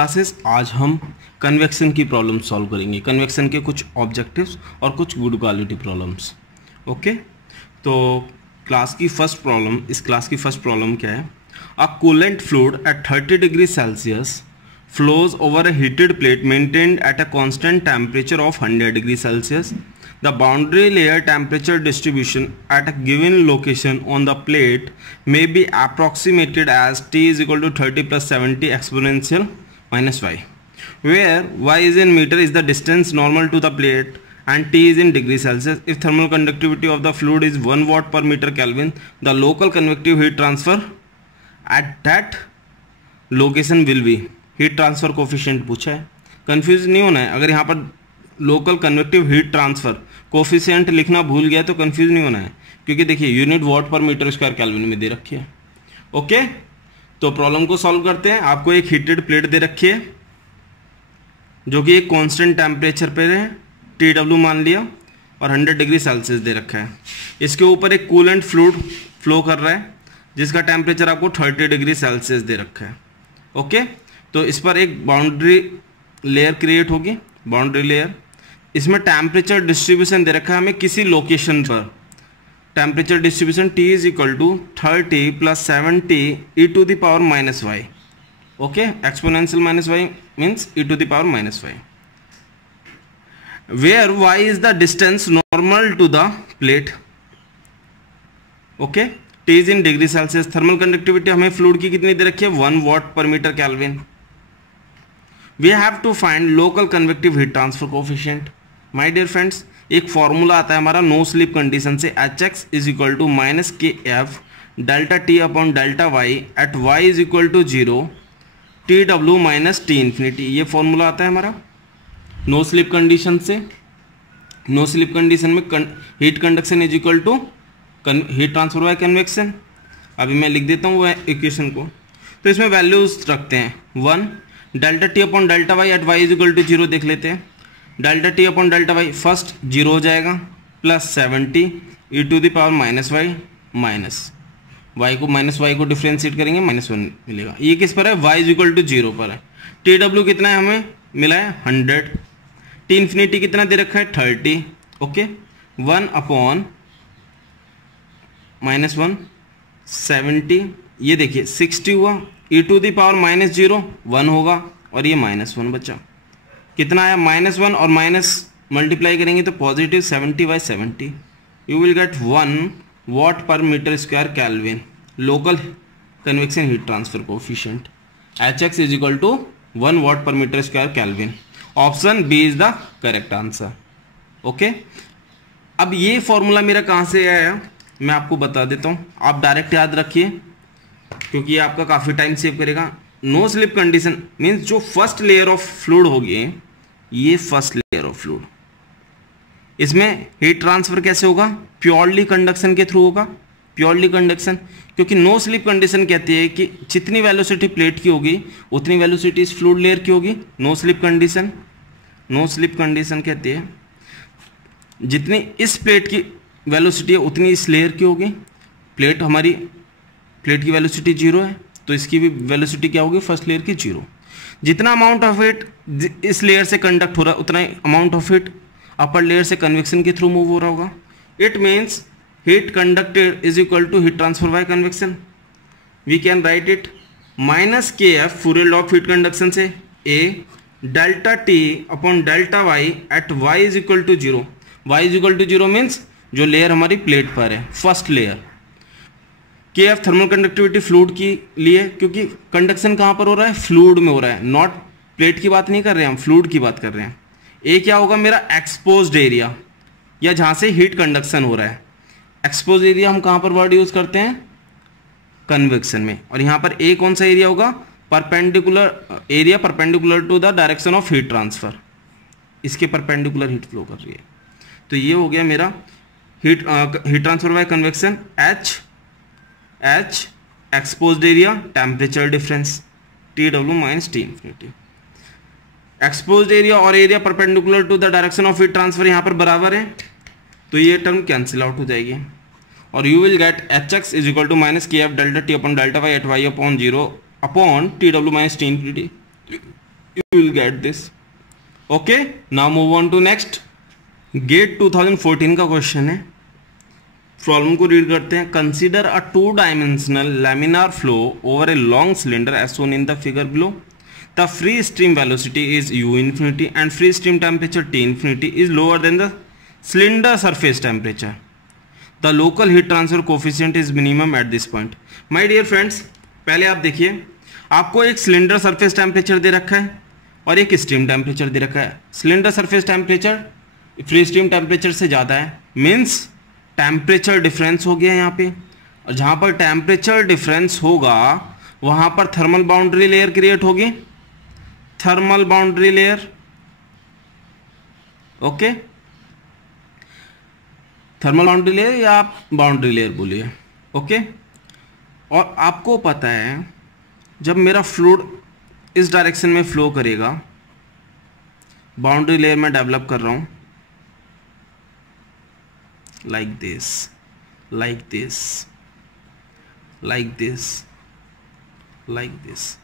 Classes. आज हम convection की प्रॉब्लम सॉल्व करेंगे, कन्वेक्शन के कुछ ऑब्जेक्टिव्स और कुछ गुड क्वालिटी प्रॉब्लम्स। ओके, तो इस क्लास की फर्स्ट प्रॉब्लम क्या है? A coolant fluid at 30 degree Celsius flows over a heated plate maintained at a constant temperature of 100 degrees Celsius. The boundary layer temperature distribution at a given location on the plate may be approximated as T is equal to 30 plus 70 exponential minus y, where y is in meter is the distance normal to the plate and T is in degree Celsius. If thermal conductivity of the fluid is 1 watt per meter Kelvin, the local convective heat transfer at that location will be। Heat transfer coefficient पूछा है, confuse नहीं होना है। अगर यहाँ पर local convective heat transfer coefficient लिखना भूल गया तो कंफ्यूज नहीं होना है, क्योंकि देखिए यूनिट वॉट पर मीटर स्क्वायर केल्विन में दे रखी है। ओके, तो प्रॉब्लम को सॉल्व करते हैं। आपको एक हीटेड प्लेट दे रखी है जो कि एक कांस्टेंट टेम्परेचर पे है, TW मान लिया, और 100 डिग्री सेल्सियस दे रखा है। इसके ऊपर एक कूलेंट फ्लूइड फ्लो कर रहा है जिसका टेम्परेचर आपको 30 डिग्री सेल्सियस दे रखा है। ओके, तो इस पर एक बाउंड्री लेयर क्रिएट होगी, बाउंड्री लेयर। इसमें टेम्परेचर डिस्ट्रीब्यूशन दे रखा है हमें किसी लोकेशन पर। Temperature distribution T is equal to 30 plus 70 e to the power minus y. Okay, exponential minus y means e to the power minus y, where y is the distance normal to the plate. Okay, T is in degree Celsius. Thermal conductivity हमें fluid की कितनी दे रखी है? 1 watt per metre kelvin. We have to find local convective heat transfer coefficient. My dear friends, एक formula आता है हमारा नो स्लिप कंडीशन से, Hx is equal to minus K F delta T upon delta Y at Y is equal to 0 TW minus T infinity. ये formula आता है हमारा no slip condition से। नो स्लिप कंडीशन में heat conduction is equal to heat transfer by convection. अभी मैं लिख देता हूँ वह इक्वेशन को। तो इसमें वैल्यूज रखते हैं 1 delta T upon delta Y at Y is equal to 0 देख लेते हैं। Delta T upon delta y first 0 हो जाएगा, plus 70 e to the power minus y, minus y को डिफ्रेंशिएट करेंगे -1 मिलेगा। ये किस पर है? y इज इक्वल टू 0 पर है। TW कितना है हमें मिला है? 100। टी इन्फिनिटी कितना दे रखा है? 30। ओके, 1 अपॉन -1 70, ये देखिए 60 हुआ, e टू द पावर -0 1 होगा, और ये -1 बचा। कितना आया? -1 और माइनस मल्टीप्लाई करेंगे तो positive 70/70। You will get 1 watt per metre square kelvin local convection heat transfer coefficient. Hx is equal to 1 watt per metre square kelvin. Option B is the correct answer. Okay, अब ये formula मेरा कहाँ से आया मैं आपको बता देता हूँ, आप डायरेक्ट याद रखिए क्योंकि ये आपका काफ़ी टाइम सेव करेगा। नो स्लिप कंडीशन मीन्स जो फर्स्ट लेयर ऑफ फ्लूइड होगी, ये फर्स्ट लेयर ऑफ फ्लूइड, इसमें हीट ट्रांसफर कैसे होगा? प्योरली कंडक्शन के थ्रू होगा। प्योरली कंडक्शन, क्योंकि नो स्लिप कंडीशन कहती है कि जितनी वेलोसिटी प्लेट की होगी उतनी वेलोसिटी इस फ्लूइड लेयर की होगी। नो स्लिप कंडीशन कहती है जितनी इस प्लेट की वेलोसिटी है उतनी इस लेयर की होगी। प्लेट की वेलोसिटी 0 है तो इसकी भी वेलोसिटी क्या होगी? फर्स्ट लेयर की 0। जितना अमाउंट ऑफ हीट इस लेयर से कंडक्ट हो रहा है उतना amount of heat upper layer से कन्वेक्शन के थ्रू मूव हो रहा होगा। It means heat conducted is equal to heat transfer by convection. We can write it minus K F Fourier law of heat conduction से A delta T upon delta Y at Y is equal to 0। Y is equal to 0 means जो layer हमारी plate पर है first layer. के F thermal conductivity fluid की लिए, क्योंकि conduction कहाँ पर हो रहा है? फ्लूइड में हो रहा है, नॉट प्लेट की बात नहीं कर रहे हैं हम, फ्लूइड की बात कर रहे हैं। ए क्या होगा मेरा? एक्सपोज्ड एरिया, या जहाँ से हीट कंडक्शन हो रहा है। एक्सपोज एरिया हम कहाँ पर वर्ड यूज करते हैं? कन्वेक्शन में। और यहाँ पर ए कौन सा एरिया होगा? Perpendicular area, perpendicular to the direction of heat transfer. इसके परपेंडिकुलर हीट फ्लो कर रही है। तो ये हो गया मेरा heat transfer by convection. H exposed area, temperature difference TW minus T infinity. Exposed area और area perpendicular to the direction of heat transfer यहाँ पर बराबर है, तो ये टर्म कैंसिल आउट हो जाएगी और you will get Hx is equal to minus K F delta T upon delta Y at Y upon 0 upon TW minus T infinity. you will get this. Okay, now move on to next. Gate 2014 का question है, problem को read करते हैं. Consider a 2 dimensional laminar flow over a long cylinder as shown in the figure below. The free stream velocity is u infinity and free stream temperature T infinity is lower than the cylinder surface temperature. The local heat transfer coefficient is minimum at this point. My dear friends, पहले आप देखिए, आपको एक cylinder surface temperature दे रखा है और एक stream temperature दे रखा है. Cylinder surface temperature free stream temperature से ज़्यादा है, मीन्स टेम्परेचर डिफरेंस हो गया यहाँ पे. और जहाँ पर टेम्परेचर डिफरेंस होगा वहाँ पर थर्मल बाउंड्री लेयर क्रिएट होगी. Thermal boundary layer, okay, thermal boundary layer या आप बाउंड्री लेयर बोलिए. ओके, और आपको पता है जब मेरा फ्लूइड इस डायरेक्शन में फ्लो करेगा, बाउंड्री लेयर में डेवलप कर रहा हूं like this, like this, like this, like this.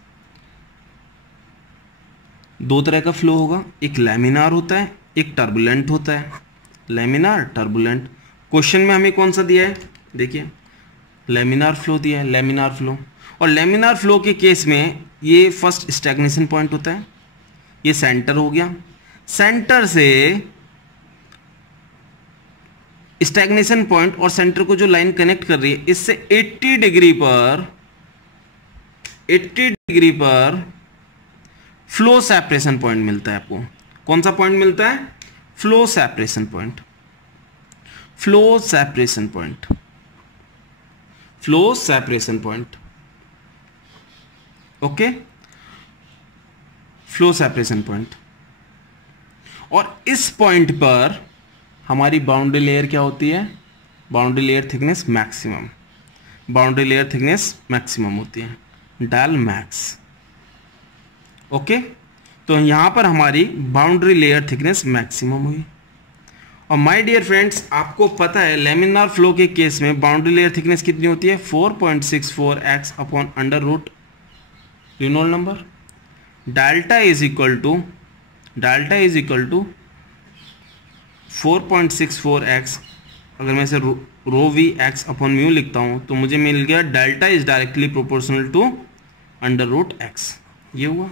2 तरह का फ्लो होगा, एक लैमिनार होता है, एक टर्बुलेंट होता है. Laminar, turbulent. क्वेश्चन में हमें कौन सा दिया है, देखिए लैमिनार फ्लो दिया है, लैमिनार फ्लो. और लैमिनार फ्लो के केस में ये फर्स्ट स्टैग्नेशन पॉइंट होता है, ये सेंटर हो गया. सेंटर से स्टैग्नेशन पॉइंट और सेंटर को जो लाइन कनेक्ट कर रही है, इससे 80 डिग्री पर फ्लो सेपरेशन पॉइंट मिलता है. आपको कौन सा पॉइंट मिलता है, flow separation point. Flow separation point, flow separation point. Okay, flow separation point. और इस पॉइंट पर हमारी बाउंड्री लेयर क्या होती है, boundary layer thickness maximum. Boundary layer thickness maximum होती है, डेल मैक्स. ओके, तो यहां पर हमारी बाउंड्री लेयर थिकनेस मैक्सिमम हुई. और माय डियर फ्रेंड्स, आपको पता है लैमिनार फ्लो के केस में बाउंड्री लेयर थिकनेस कितनी होती है, 4.64x upon under root Reynold number. Delta is equal to 4.64x. अगर मैं इसे rho V x upon mu लिखता हूं तो मुझे मिल गया delta is directly proportional to under root x. ये हुआ.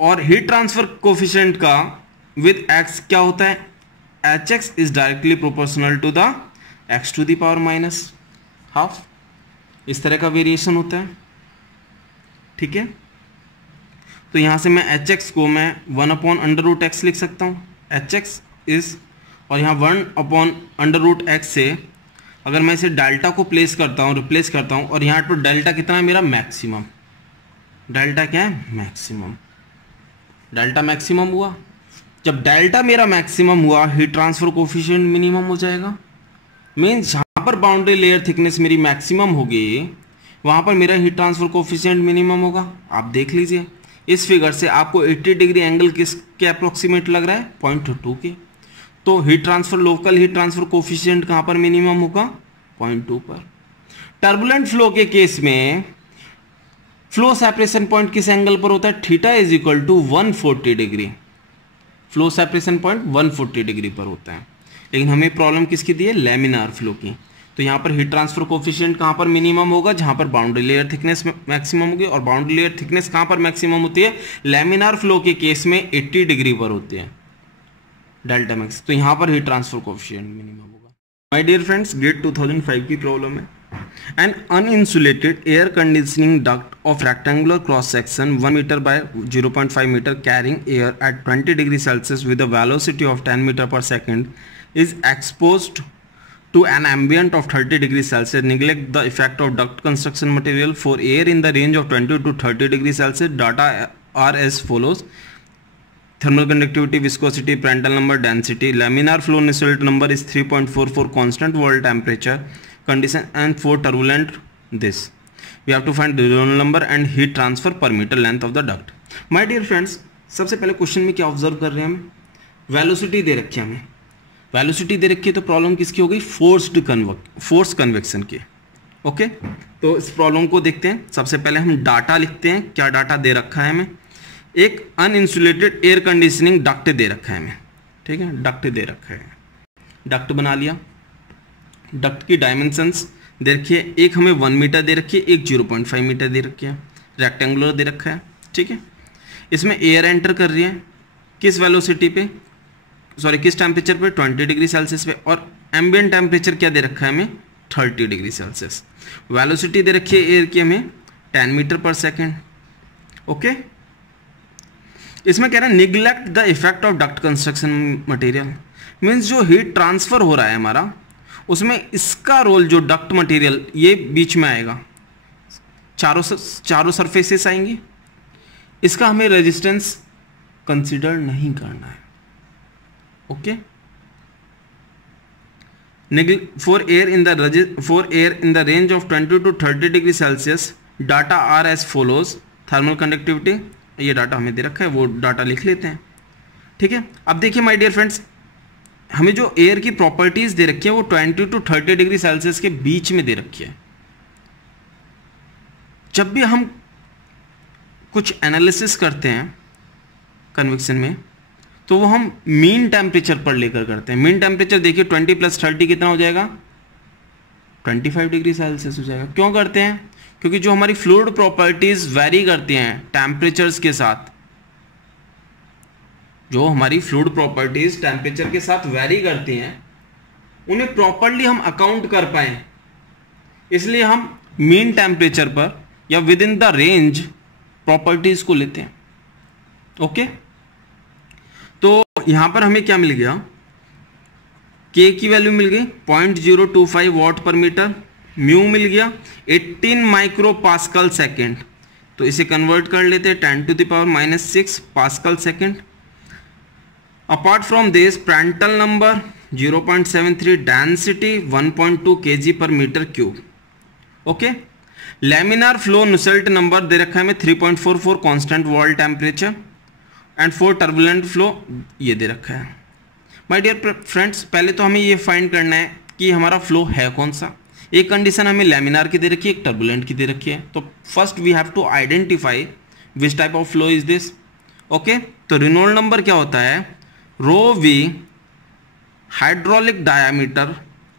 और हीट ट्रांसफर कोफिशिएंट का विद एक्स क्या होता है, H x is directly proportional to the x to the power minus half. इस तरह का वेरिएशन होता है. ठीक है, तो यहां से मैं एच एक्स को मैं 1 अपॉन अंडर रूट एक्स लिख सकता हूं. एच एक्स इज, और यहाँ 1 अपॉन अंडर रूट एक्स से अगर मैं इसे डेल्टा को प्लेस करता हूँ, रिप्लेस करता हूँ, और यहाँ पर डेल्टा कितना है मेरा, मैक्सिमम. डेल्टा क्या है, मैक्सिमम. डेल्टा मैक्सिमम हुआ. जब डेल्टा मेरा मैक्सिमम हुआ, हीट ट्रांसफर कोफिशिएंट मिनिमम हो जाएगा. मीन्स जहाँ पर बाउंड्री लेयर थिकनेस मेरी मैक्सिमम होगी वहाँ पर मेरा हीट ट्रांसफर कोफिशिएंट मिनिमम होगा. आप देख लीजिए इस फिगर से आपको 80 डिग्री एंगल किसके अप्रोक्सीमेट लग रहा है, 0.2 के. तो heat transfer, local heat transfer coefficient कहाँ पर मिनिमम होगा, 0.2 पर. टर्बुलेंट फ्लो के केस में फ्लो सेपरेशन पॉइंट किस एंगल पर होता है, theta is equal to 140 degree. Flow separation point 140 degree पर होता है. लेकिन हमें प्रॉब्लम किसकी दी है, लैमिनार फ्लो की. तो यहाँ पर हीट ट्रांसफर कोफिशिएंट कहाँ पर मिनिमम होगा, जहाँ पर बाउंड्री लेयर थिकनेस मैक्सिमम होगी. और बाउंड्री लेयर थिकनेस कहाँ पर मैक्सिमम होती है, लैमिनार फ्लो के केस में 80 डिग्री पर होती है, डेल्टा मैक्स. तो यहाँ पर हीट ट्रांसफर कोफिशिएंट मिनिमम होगा. माय डियर फ्रेंड्स, गेट 2005 की प्रॉब्लम है. An uninsulated air conditioning duct of rectangular cross section 1 meter by 0.5 meter carrying air at 20 degrees Celsius with a velocity of 10 meter per second is exposed to an ambient of 30 degrees Celsius. Neglect the effect of duct construction material for air in the range of 20 to 30 degrees Celsius. Data are as follows: thermal conductivity, viscosity, Prandtl number, density. Laminar flow Nusselt number is 3.44, constant wall temperature condition, and for turbulent this we have to find Reynolds number and heat transfer per meter length of the duct. My dear friends, सबसे पहले question में क्या observe कर रहे हैं हम, velocity दे रखी है हमें. वेलोसिटी दे रखी है तो प्रॉब्लम किसकी हो गई, फोर्स कन्वेक्शन की. ओके, तो इस प्रॉब्लम को देखते हैं। सबसे पहले हम डाटा लिखते हैं, क्या डाटा दे रखा है हमें। एक अनइंसुलेटेड एयर कंडीशनिंग डक्ट दे रखा है हमें, ठीक है, डक्ट दे रखा है, डक्ट बना लिया। डक्ट की डायमेंशंस दे रखी है, एक हमें 1 मीटर दे रखी है, एक 0.5 मीटर दे रखी है, रेक्टेंगुलर दे रखा है, ठीक है। इसमें एयर एंटर कर रही है किस वेलोसिटी पे, सॉरी किस टेम्परेचर पे, 20 डिग्री सेल्सियस पे, और एम्बिएंट टेम्परेचर क्या दे रखा है हमें, 30 डिग्री सेल्सियस। वेलोसिटी दे रखी है एयर की हमें 10 मीटर पर सेकेंड। ओके, इसमें कह रहा है neglect the effect of duct construction material, means जो हीट ट्रांसफर हो रहा है हमारा, उसमें इसका रोल, जो डक्ट मटेरियल ये बीच में आएगा, चारों सरफेसेस आएंगी, इसका हमें रेजिस्टेंस कंसिडर नहीं करना है। Okay, for air in the range of 20 to 30 degree Celsius data are as follows. Thermal conductivity, ये डाटा हमें दे रखा है, वो डाटा लिख लेते हैं, ठीक है। अब देखिए माय डियर फ्रेंड्स, हमें जो एयर की प्रॉपर्टीज दे रखी है वो 20 टू 30 डिग्री सेल्सियस के बीच में दे रखी है। जब भी हम कुछ एनालिसिस करते हैं कन्वेक्शन में, तो वो हम मीन टेम्परेचर पर लेकर करते हैं। मीन टेम्परेचर देखिए 20 + 30 कितना हो जाएगा, 25 डिग्री सेल्सियस हो जाएगा। क्यों करते हैं, क्योंकि जो हमारी फ्लूइड प्रॉपर्टीज वेरी करती हैं टेम्परेचर्स के साथ, जो हमारी फ्लूइड प्रॉपर्टीज टेम्परेचर के साथ वेरी करती हैं, उन्हें प्रॉपरली हम अकाउंट कर पाए, इसलिए हम मीन टेम्परेचर पर या with in the range properties को लेते हैं। ओके, तो यहां पर हमें क्या मिल गया, के की वैल्यू मिल गई 0.025 वॉट पर मीटर, म्यू मिल गया 18 माइक्रो पास्कल सेकेंड। तो इसे कन्वर्ट कर लेते हैं 10⁻⁻6 pascal second. Apart from this Prandtl number 0.73, density 1.2 kg per metre cube. Okay, laminar flow Nusselt number दे रखा है हमें 3.44 constant wall temperature, and for turbulent flow ये दे रखा है। माय डियर फ्रेंड्स, पहले तो हमें ये फाइंड करना है कि हमारा फ्लो है कौन सा। एक कंडीशन हमें लैमिनार की दे रखी है, एक टर्बुलेंट की दे रखी है। तो first we have to identify which type of flow is this. Okay, तो रेनॉल्ड नंबर क्या होता है, rho V hydraulic diameter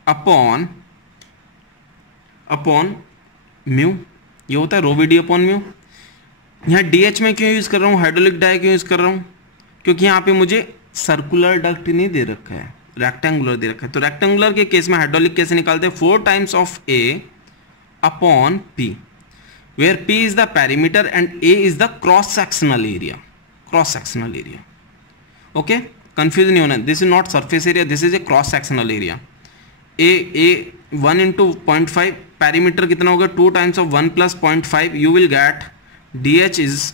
upon mu, ये होता है rho V D upon mu. यहाँ DH में क्यों यूज़ कर रहा हूँ, हाइड्रोलिक डाया क्यों यूज़ कर रहा हूँ, क्योंकि यहाँ पे मुझे सर्कुलर डक्ट नहीं दे रखा है, रेक्टेंगुलर दे रखा है। तो रेक्टेंगुलर के केस में हाइड्रोलिक कैसे निकालते हैं, 4 times of A upon P, where P is the perimeter and A is the cross sectional area. Okay, confuse नहीं होना, this is not surface area, this is a cross sectional area. A 1 × 0.5, perimeter कितना होगा 2 times of 1 + 0.5, you will get DH is,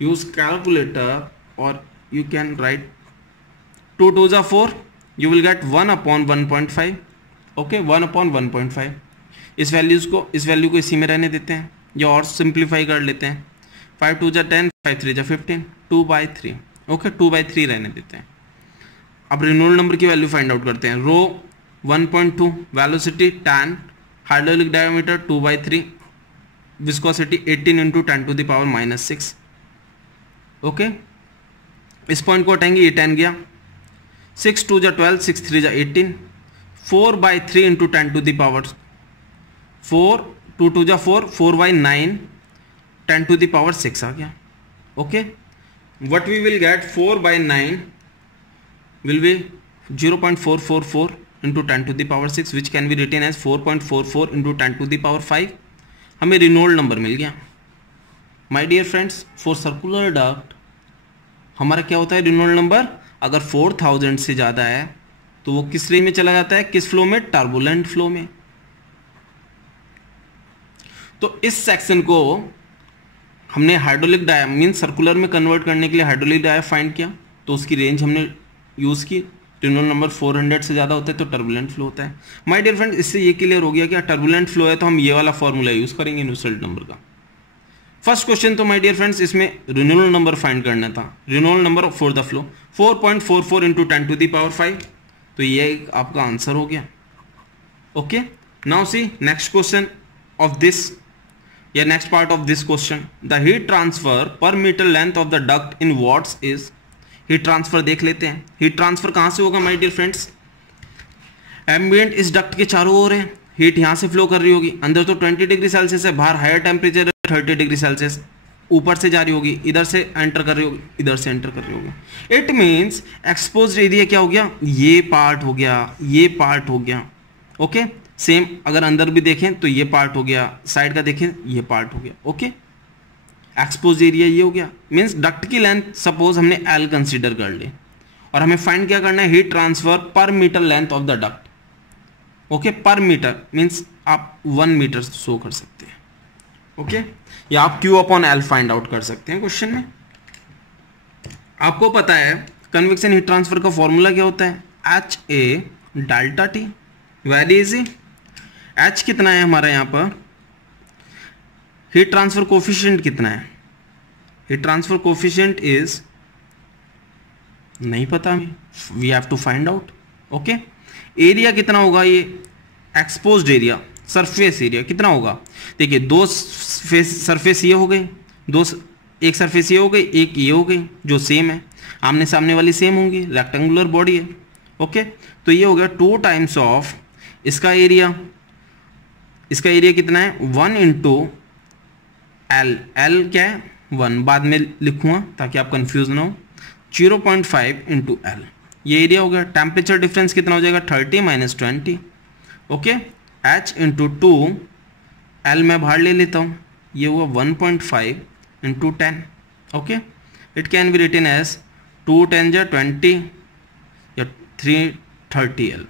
use calculator or you can write 2 2s are 4, you will get 1 upon 1.5. Okay, 1 upon 1.5। इस value को इसी में रहने देते हैं, या और सिंप्लीफाई कर लेते हैं। 5 2s are 10, 5 3s are 15, 2/3। Okay, 2/3 रहने देते हैं। अब रेनॉल्ड नंबर की वैल्यू फाइंड आउट करते हैं। रो 1.2, velocity 10, hydraulic diameter 2/3, viscosity 18 × 10⁻⁻6। Okay, इस पॉइंट को हटाएंगे, ये 10 गया, 6 2 = 12, 6 3 = 18, 4/3 × 10⁻4, 2 2 = 4, 4/9, 10⁻6 आ गया। Okay, what we will get 4/9 will be 0.444 × 10⁻6, which can be written as 4.44 × 10⁵। हमें रेनॉल्ड नंबर मिल गया। My dear friends, for circular duct हमारा क्या होता है रेनॉल्ड नंबर, अगर 4000 से ज़्यादा है तो वो किस रेंज में चला जाता है, किस फ्लो में, टर्बुलेंट फ्लो में। तो इस सेक्शन को हमने हाइड्रोलिक डाया मीन सर्कुलर में कन्वर्ट करने के लिए हाइड्रोलिक डाया फाइंड किया, तो उसकी रेंज हमने यूज़ की। रेनॉल्ड नंबर 400 से ज़्यादा होता है तो टर्बुलेंट फ्लो होता है। माय डियर फ्रेंड, इससे ये क्लियर हो गया कि टर्बुलेंट फ्लो है तो हम ये वाला फॉर्मूला यूज़ करेंगे नुसेल्ट नंबर का। फर्स्ट क्वेश्चन तो माय डियर फ्रेंड्स इसमें रेनॉल्ड नंबर फाइंड करना था, Reynold number for the flow 4.44 × 10⁵, तो ये आपका आंसर हो गया। Okay, now see next question of this या next part of this question, the heat transfer per metre length of the duct in watts is. Heat transfer देख लेते हैं। Heat transfer कहां से होगा माय डियर फ्रेंड्स? एम्बिएंट इस duct के चारों ओर है, हीट यहां से फ्लो कर रही होगी, अंदर तो 20 डिग्री सेल्सियस है, बाहर हायर टेम्परेचर 30 डिग्री सेल्सियस, ऊपर से जा रही होगी, इधर से एंटर कर रही होगी, इधर से एंटर कर रही होगी। इट मीन्स एक्सपोज्ड एरिया क्या हो गया? ये पार्ट हो गया, ये पार्ट हो गया। ओके सेम अगर अंदर भी देखें तो ये पार्ट हो गया, साइड का देखें ये पार्ट हो गया। ओके एक्सपोज एरिया ये हो गया। मीन्स डक्ट की लेंथ सपोज हमने L कंसीडर कर ली और हमें फाइंड क्या करना है? Heat transfer per metre length of the duct. Okay per meter means आप 1 मीटर शो कर सकते हैं। ओके या आप Q upon L find out कर सकते हैं क्वेश्चन में। आपको पता है कन्वेक्शन हीट ट्रांसफर का फॉर्मूला क्या होता है? HA delta T। Very easy. H कितना है हमारा यहाँ पर? हीट ट्रांसफर कोफिशिएंट कितना है? हीट ट्रांसफर कोफिशिएंट इज नहीं पता हमें, we have to find out. Okay area कितना होगा? ये एक्सपोज्ड एरिया सरफेस एरिया कितना होगा? देखिए दो सरफेस ये हो गई, एक सरफेस ये हो गई, एक ये हो गई, जो सेम है, आमने सामने वाली सेम होंगी, रेक्टेंगुलर बॉडी है। ओके तो ये हो गया 2 टाइम्स ऑफ इसका एरिया। इसका एरिया कितना है? 1 इंटू L। L क्या है? 1, बाद में लिखूंगा ताकि आप कंफ्यूज ना हो। 0.5 इंटू L ये एरिया हो गया। टेम्परेचर डिफरेंस कितना हो जाएगा? 30 minus 20। Okay H into 2 L मैं बाहर ले लेता हूँ, ये हुआ 1.5 into 10। Okay it can be written as 2 10 जा 20 या 330 L।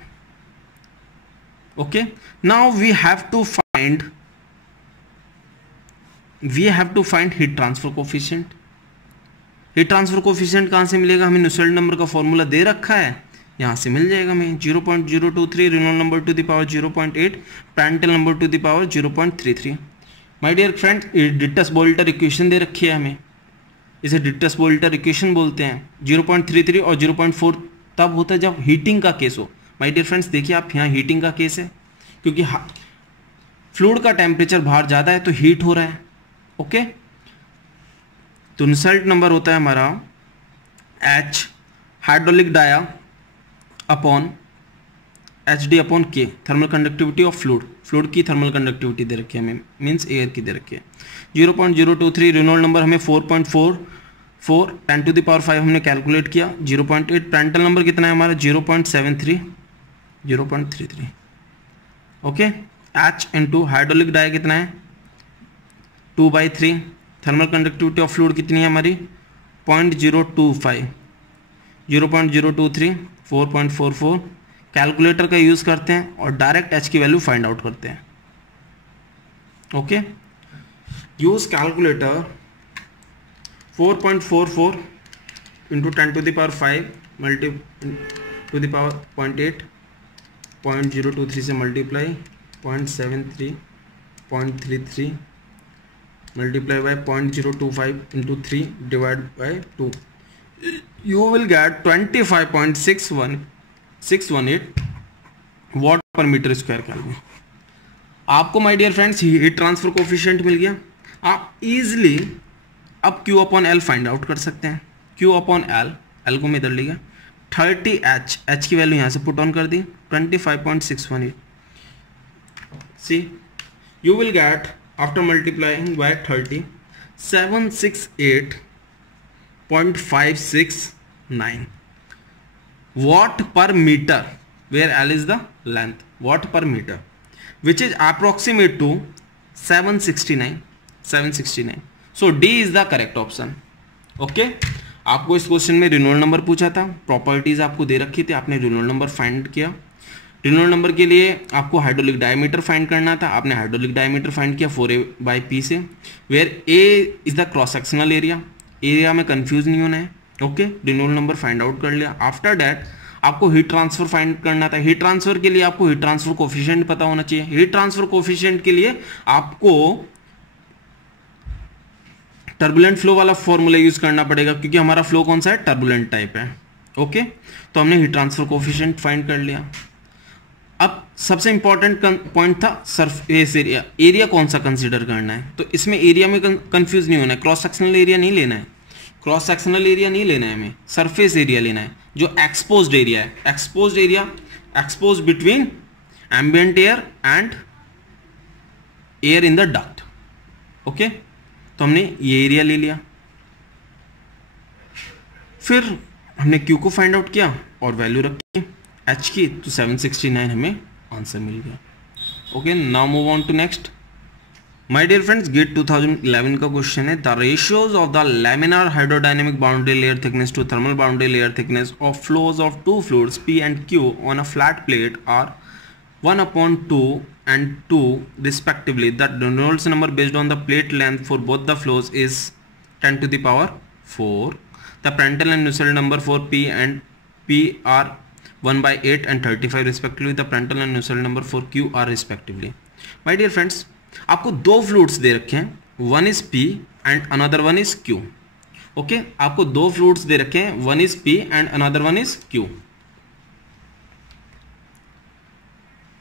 Okay now we have to find heat transfer coefficient. Heat transfer coefficient कहाँ से मिलेगा? हमें नुसेल्ट नंबर का फॉर्मूला दे रखा है, यहाँ से मिल जाएगा हमें। 0.023 Reynold number to the power 0.8 Prandtl number to the power 0.33। My dear friend Dittus Boelter equation दे रखी है हमें, इसे डिटस बोल्टर इक्वेशन बोलते हैं। 0.33 और 0.4 तब होता है जब हीटिंग का केस हो। माय डियर फ्रेंड्स देखिए आप यहाँ हीटिंग का केस है, क्योंकि फ्लूइड का टेम्परेचर बाहर ज़्यादा है तो हीट हो रहा है। ओके तो नुसेल्ट नंबर होता है हमारा H hydraulic dia upon HD upon K thermal conductivity of fluid की थर्मल कंडक्टिविटी दे रखी है हमें, मीन्स एयर की दे रखी है। 0.023 रेनॉल्ड नंबर हमें 4.44 10 टू द पावर 5 हमने कैलकुलेट किया। 0.8 प्रांटल नंबर कितना है हमारा? 0.33। Okay H into hydraulic dia कितना है? 2/3। थर्मल कंडक्टिविटी ऑफ फ्लूइड कितनी है हमारी? 0.025। 0.023 4.44 कैलकुलेटर का यूज़ करते हैं और डायरेक्ट H की वैल्यू फाइंड आउट करते हैं। Okay use calculator. 4.44 into 10 to the power 5 multi to the power 0.8 0.023 से multiply 0.73 0.33 multiply by 0.025 into 3 divided by 2, you will get 25.618 watt per meter square Kelvin। आपको my dear friends heat transfer coefficient मिल गया। आप easily अब Q upon L find out कर सकते हैं। Q upon L को मैं इधर लिखा 30H, H की वैल्यू यहाँ से पुट ऑन कर दी 25.618। See you will get after multiplying by 30 768.569 watt per meter, where L is the length, watt per meter, which is approximate to 769। so D is the correct option। okay आपको इस question में Reynold number पूछा था, properties आपको दे रखी थी, आपने Reynold number find किया। रेनॉल्ड नंबर के लिए आपको हाइड्रोलिक डायमीटर फाइंड करना था, आपने हाइड्रोलिक डायमीटर फाइंड किया 4A/P से, where A is the cross sectional area में कंफ्यूज नहीं होना है। Okay Reynold number find out कर लिया। आफ्टर दैट आपको हीट ट्रांसफर फाइंड करना था। हीट ट्रांसफर के लिए आपको हीट ट्रांसफर कोफिशिएंट पता होना चाहिए। हीट ट्रांसफर कोफिशिएंट के लिए आपको टर्बुलेंट फ्लो वाला फॉर्मूला यूज करना पड़ेगा, क्योंकि हमारा फ्लो कौन सा है? टर्बुलेंट टाइप है। ओके तो हमने हीट ट्रांसफर कोफिशिएंट फाइंड कर लिया। अब सबसे इंपॉर्टेंट पॉइंट था सरफेस एरिया, एरिया कौन सा कंसीडर करना है, तो इसमें एरिया में कंफ्यूज नहीं होना है, क्रॉस सेक्शनल एरिया नहीं लेना है, क्रॉस सेक्शनल एरिया नहीं लेना है, हमें सरफेस एरिया लेना है जो एक्सपोज्ड एरिया है, exposed area, expose between ambient air and air in the duct. Okay, तो हमने ये एरिया ले लिया, फिर हमने क्यू को फाइंड आउट किया और वैल्यू रखी एच की, तो 769 हमें आंसर मिल गया। Okay, now move on to next. My dear friends, gate 2011 का क्वेश्चन है, the ratios of the laminar hydrodynamic boundary layer thickness to thermal boundary layer thickness of flows of two fluids P and Q on a flat plate are 1/2 and 2 respectively. The Reynolds number based on the plate length for both the flows is 10 to the power 4. The Prandtl and Nusselt number for P and P are 1/8 and 35 respectively. The Prandtl and Nusselt number for Q are respectively. My dear friends, आपको दो fluids दे रखे हैं, one is P and another one is Q. Okay, आपको दो fluids दे रखे हैं, one is P and another one is Q.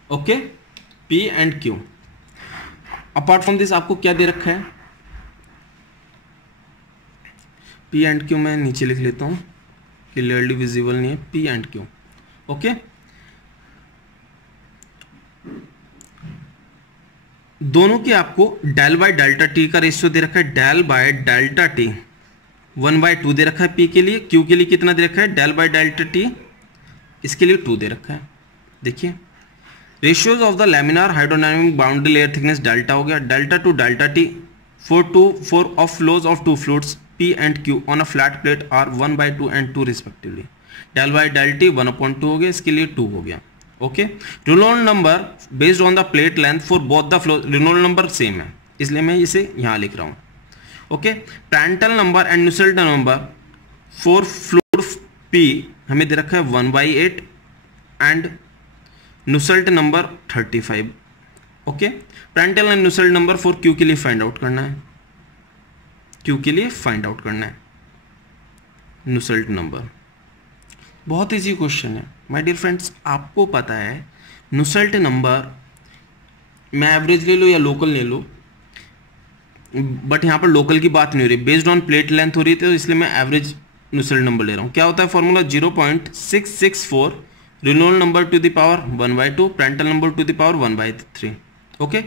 Okay, P and Q. Apart from this आपको क्या दे रखा है, P एंड Q मैं नीचे लिख लेता हूं, क्लियरली विजिबल नहीं है, P एंड Q. ओके, दोनों के आपको डेल बाय डेल्टा टी का रेशियो दे रखा है, डेल बाय डेल्टा टी 1/2 दे रखा है P के लिए, Q के लिए कितना दे रखा है, डेल बाय डेल्टा टी, इसके लिए 2 दे रखा है. देखिए ratios of the laminar hydrodynamic boundary layer thickness delta हो गया, delta to delta T for of flows of two fluids P and Q on a flat plate are 1/2 and 2 respectively. Del by del T 1/2 हो गया, इसके लिए 2 हो गया. Okay, Reynolds number based on the plate length for both the flow, Reynolds number same है इसलिए मैं इसे यहाँ लिख रहा हूँ. Okay, Prandtl number and Nusselt number for fluid P हमें दे रखा है 1/8 and Nusselt number 35. Okay, Prandtl and Nusselt number for Q के लिए फाइंड आउट करना है, Q के लिए फाइंड आउट करना है नुसेल्ट नंबर. बहुत इजी क्वेश्चन है माय डियर फ्रेंड्स. आपको पता है नुसेल्ट नंबर मैं एवरेज ले लो या लोकल ले लो, बट यहाँ पर लोकल की बात नहीं हो रही, बेस्ड ऑन प्लेट लेंथ हो रही थी, तो इसलिए मैं एवरेज नुसेल्ट नंबर ले रहा हूँ. क्या होता है formula 0.664 Reynolds number to the power 1/2 Prandtl number to the power 1/3. Okay,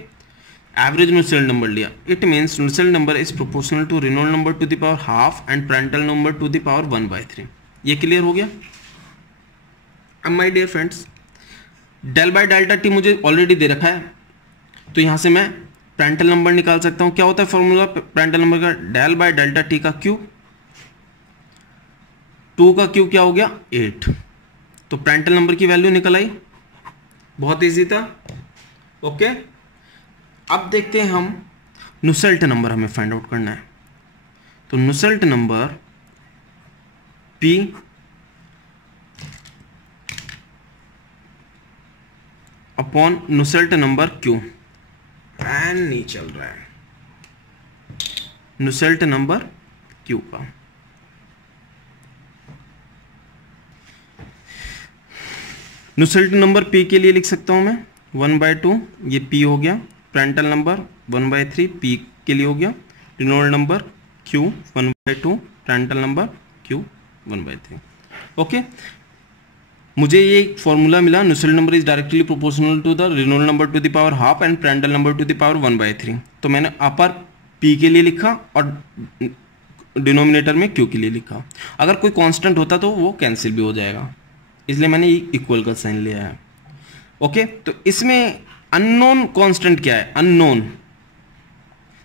average Nusselt number लिया, it means Nusselt number is proportional to Reynolds number to the power half and Prandtl number to the power 1/3. ये clear हो गया. अब my dear friends, del by delta T मुझे already दे रखा है, तो यहां से मैं प्रैंटल नंबर निकाल सकता हूं. क्या होता है फॉर्मूला प्रैंटल नंबर का, डेल बाय डेल्टा टी का Q, 2 का Q क्या हो गया 8, तो प्रैंटल नंबर की वैल्यू निकल आई. बहुत इजी था. ओके, अब देखते हैं हम नुसेल्ट नंबर हमें फाइंड आउट करना है. तो Nusselt number P upon Nusselt number Q, fan नहीं चल रहा है, नुसेल्ट नंबर Q का. नुसेल्ट नंबर P के लिए लिख सकता हूं मैं 1/2, ये P हो गया, प्रैंटल नंबर 1/3 P के लिए हो गया, Reynolds number Q 1/2, Prandtl number Q 1/3. Okay, मुझे ये फॉर्मूला मिला, Nusselt number is directly proportional to the Reynolds number to the power half and Prandtl number to the power 1/3. तो मैंने अपर P के लिए लिखा और डिनोमिनेटर में Q के लिए लिखा. अगर कोई कांस्टेंट होता तो वो कैंसिल भी हो जाएगा, इसलिए मैंने इक्वल का साइन लिया है. ओके, तो इसमें अननोन कांस्टेंट क्या है, अननोन.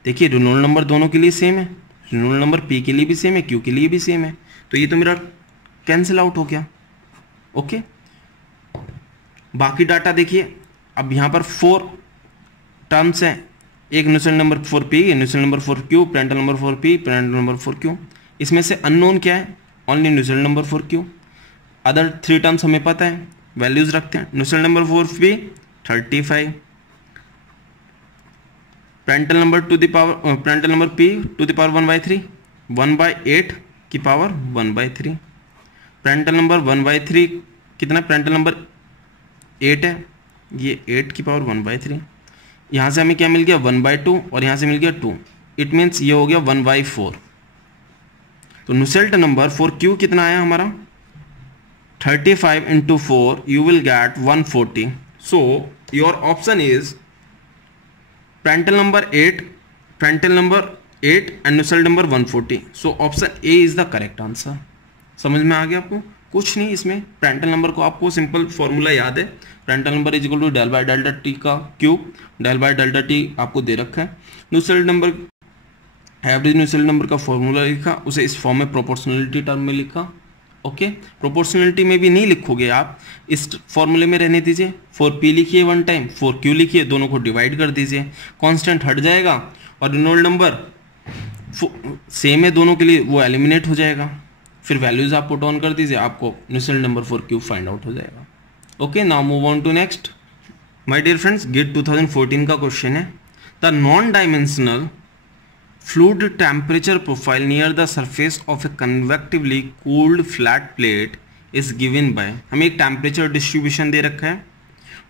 देखिए रेनॉल्ड्स नंबर दोनों के लिए सेम है, रेनॉल्ड्स नंबर P के लिए भी सेम है, Q के लिए भी सेम है, तो ये तो मेरा कैंसिल आउट हो गया. ओके, बाकी डाटा देखिए. अब यहाँ पर 4 टर्म्स हैं, एक Nusselt number for P, Nusselt number for Q, Prandtl number for P, Prandtl number for Q. इसमें से अननोन क्या है, only Nusselt number for Q. Other 3 terms हमें पता है, वैल्यूज रखते हैं. Nusselt number for P 35, Prandtl number to the power Prandtl number P to the power 1/3, 1/8 की पावर 1/3. प्रैंटल नंबर 1/3 कितना, प्रैंटल नंबर 8 है, ये 8 की पावर 1/3, यहाँ से हमें क्या मिल गया 1/2 और यहाँ से मिल गया 2, इट मीन्स ये हो गया 1/4। तो नुसेल्ट नंबर फॉर क्यू कितना आया हमारा 35 into 4 you will get 140. So your option is Prandtl number 8 and Nusselt number 140. So option A is the correct answer. समझ में आ गया आपको? कुछ नहीं इसमें, Prandtl नंबर को आपको सिंपल फॉर्मूला याद है, Prandtl number is equal to del by delta T का cube, del by delta T आपको दे रखा है। Nusselt number, average Nusselt number का फॉर्मूला लिखा, उसे इस फॉर्म में प्रोपोर्शनलिटी टर्म में लिखा। ओके, प्रोपोर्शनलिटी में भी नहीं लिखोगे आप, इस फॉर्मूले में रहने दीजिए। 4p लिखिए वन टाइम, 4q लिखिए, दोनों को डिवाइड कर दीजिए, कांस्टेंट हट जाएगा और रेनॉल्ड नंबर सेम है दोनों के लिए, वो एलिमिनेट हो जाएगा। फिर वैल्यूज आप पुट ऑन कर दीजिए, आपको Nusselt number 4q find out हो जाएगा। Okay, now move on to next. My dear friends, gate 2014 का क्वेश्चन है, the non dimensional fluid temperature profile near the surface of a convectively cooled flat plate is given by, हमें एक temperature distribution दे रखा है,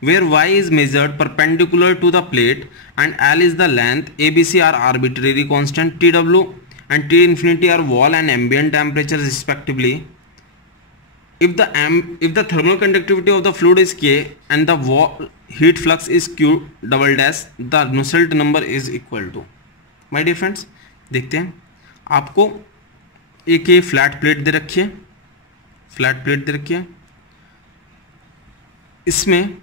where y is measured perpendicular to the plate and L is the length, ABC are arbitrary constant, TW and T infinity are wall and ambient temperatures respectively. If the thermal conductivity of the fluid is K and the wall heat flux is Q double dash, the Nusselt number is equal to। My dear friends, देखते हैं, आपको एक ये flat plate दे रखी है, flat plate दे रखी है, इसमें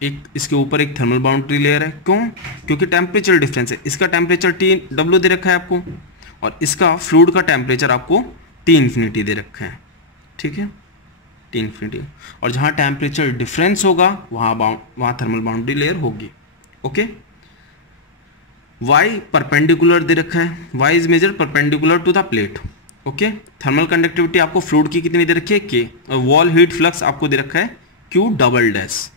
एक, इसके ऊपर एक थर्मल बाउंड्री लेयर है। क्यों? क्योंकि टेम्परेचर डिफरेंस है, इसका टेम्परेचर TW दे रखा है आपको और इसका फ्लूइड का टेम्परेचर आपको T इन्फिनिटी दे रखा है। ठीक है, T इन्फिनिटी, और जहाँ टेम्परेचर डिफरेंस होगा वहाँ थर्मल बाउंड्री लेयर होगी। ओके, y परपेंडिकुलर दे रखा है, y is measure perpendicular to the plate. Okay, thermal conductivity आपको फ्लूइड की कितनी दे रखी है K, और वॉल हीट फ्लक्स आपको दे रखा है Q double dash.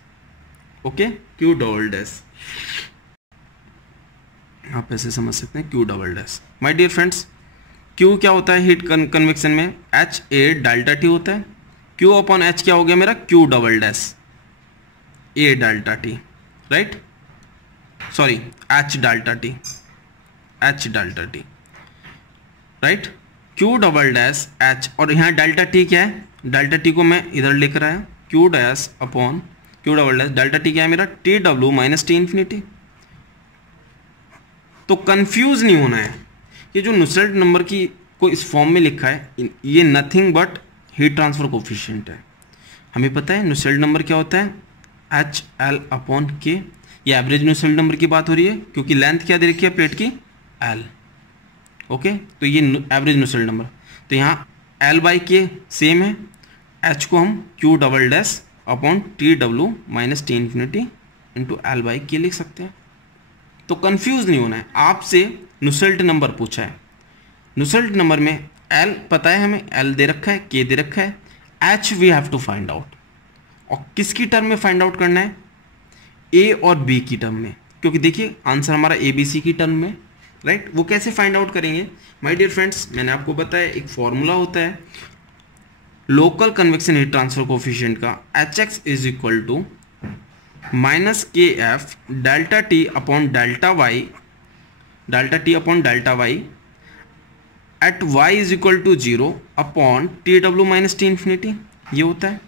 Okay, Q double dash आप ऐसे समझ सकते हैं, Q double dash. My dear friends, Q क्या होता है हीट कन्वेक्शन में, HA डेल्टा T होता है, Q अपॉन H क्या हो गया मेरा Q double dash A delta T, right, sorry H delta T, right, Q double dash H, और यहाँ डेल्टा टी क्या है, डेल्टा टी को मैं इधर लेकर आया, Q dash upon Q double dash, delta T क्या है मेरा TW माइनस T इन्फिनिटी। तो कंफ्यूज नहीं होना है, ये जो नुसेल्ट नंबर की को इस फॉर्म में लिखा है, ये nothing but heat transfer coefficient है। हमें पता है नुसेल्ट नंबर क्या होता है, HL अपॉन K। ये एवरेज नुसेल्ट नंबर की बात हो रही है क्योंकि लेंथ क्या दे रखी है प्लेट की, L। ओके, तो ये एवरेज नुसेल्ट नंबर, तो यहाँ L बाई K सेम है, H को हम Q double dash upon TW minus T infinity into L by K लिख सकते हैं। तो कंफ्यूज नहीं होना है, आपसे नुसेल्ट नंबर पूछा है, नुसेल्ट नंबर में L पता है हमें, L दे रखा है, K दे रखा है, H we have to find out, और किसकी टर्म में फाइंड आउट करना है, A और B की टर्म में, क्योंकि देखिए आंसर हमारा ABC की टर्म में, राइट। वो कैसे फाइंड आउट करेंगे माय डियर फ्रेंड्स, मैंने आपको बताया एक फॉर्मूला होता है local convection heat transfer coefficient का, HX is equal to minus KF delta T upon delta Y, delta T upon delta Y at Y is equal to 0 upon TW minus T infinity, ये होता है।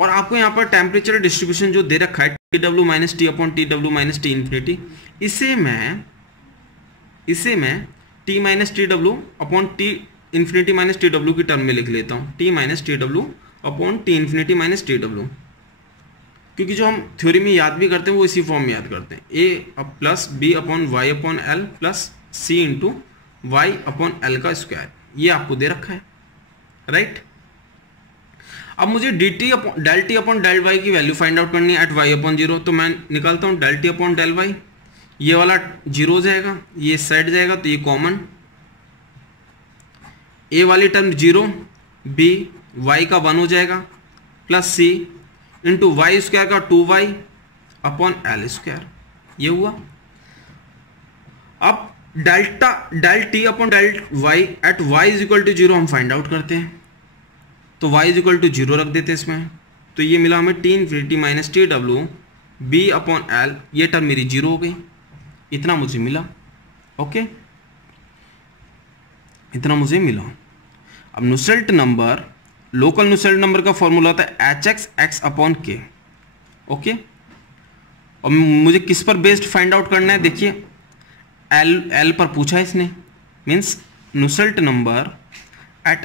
और आपको यहाँ पर temperature distribution जो दे रखा है TW minus T upon TW minus T infinity, इसे मैं T minus TW upon T infinity minus TW की टर्म में लिख लेता हूँ, T minus TW upon T infinity minus TW, क्योंकि जो हम थ्योरी में याद भी करते हैं वो इसी फॉर्म में याद करते हैं, A plus B upon Y upon L plus C into Y upon L का स्क्वायर, ये आपको दे रखा है, राइट। अब मुझे del T upon del Y की वैल्यू फाइंड आउट करनी है एट वाई अपॉन 0, तो मैं निकालता हूँ del T upon del Y, ये वाला 0 हो जाएगा, ये साइड जाएगा तो ये कॉमन, ए वाली टर्म 0, बी वाई का 1 हो जाएगा plus C into Y square का 2y अपॉन एल स्क्वायर, ये हुआ। अब del T upon del Y at Y is equal to 0 हम फाइंड आउट करते हैं, तो y इज इक्वल टू 0 रख देते हैं इसमें, तो ये मिला हमें T infinity minus TW B upon L, ये टर्म मेरी जीरो हो गई, इतना मुझे मिला। ओके, इतना मुझे मिला। अब Nusselt number, local Nusselt number का फॉर्मूला होता है H x x upon K. Okay, और मुझे किस पर बेस्ड फाइंड आउट करना है, देखिए एल पर पूछा है इसने, means Nusselt number at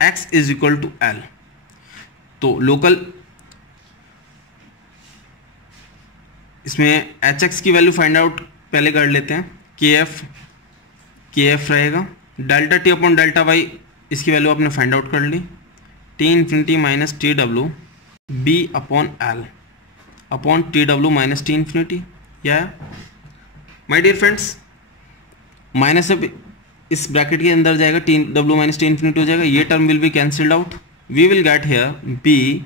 X is equal to L. तो लोकल, इसमें एच एक्स की वैल्यू फाइंड आउट पहले कर लेते हैं, के एफ रहेगा, delta T upon delta Y, इसकी वैल्यू आपने फाइंड आउट कर ली, T infinity minus T W B upon L upon T W minus T infinity. या माय डियर फ्रेंड्स, माइनस अब इस ब्रैकेट के अंदर जाएगा, T W minus T infinity हो जाएगा, ये term will be cancelled out, we will get here B.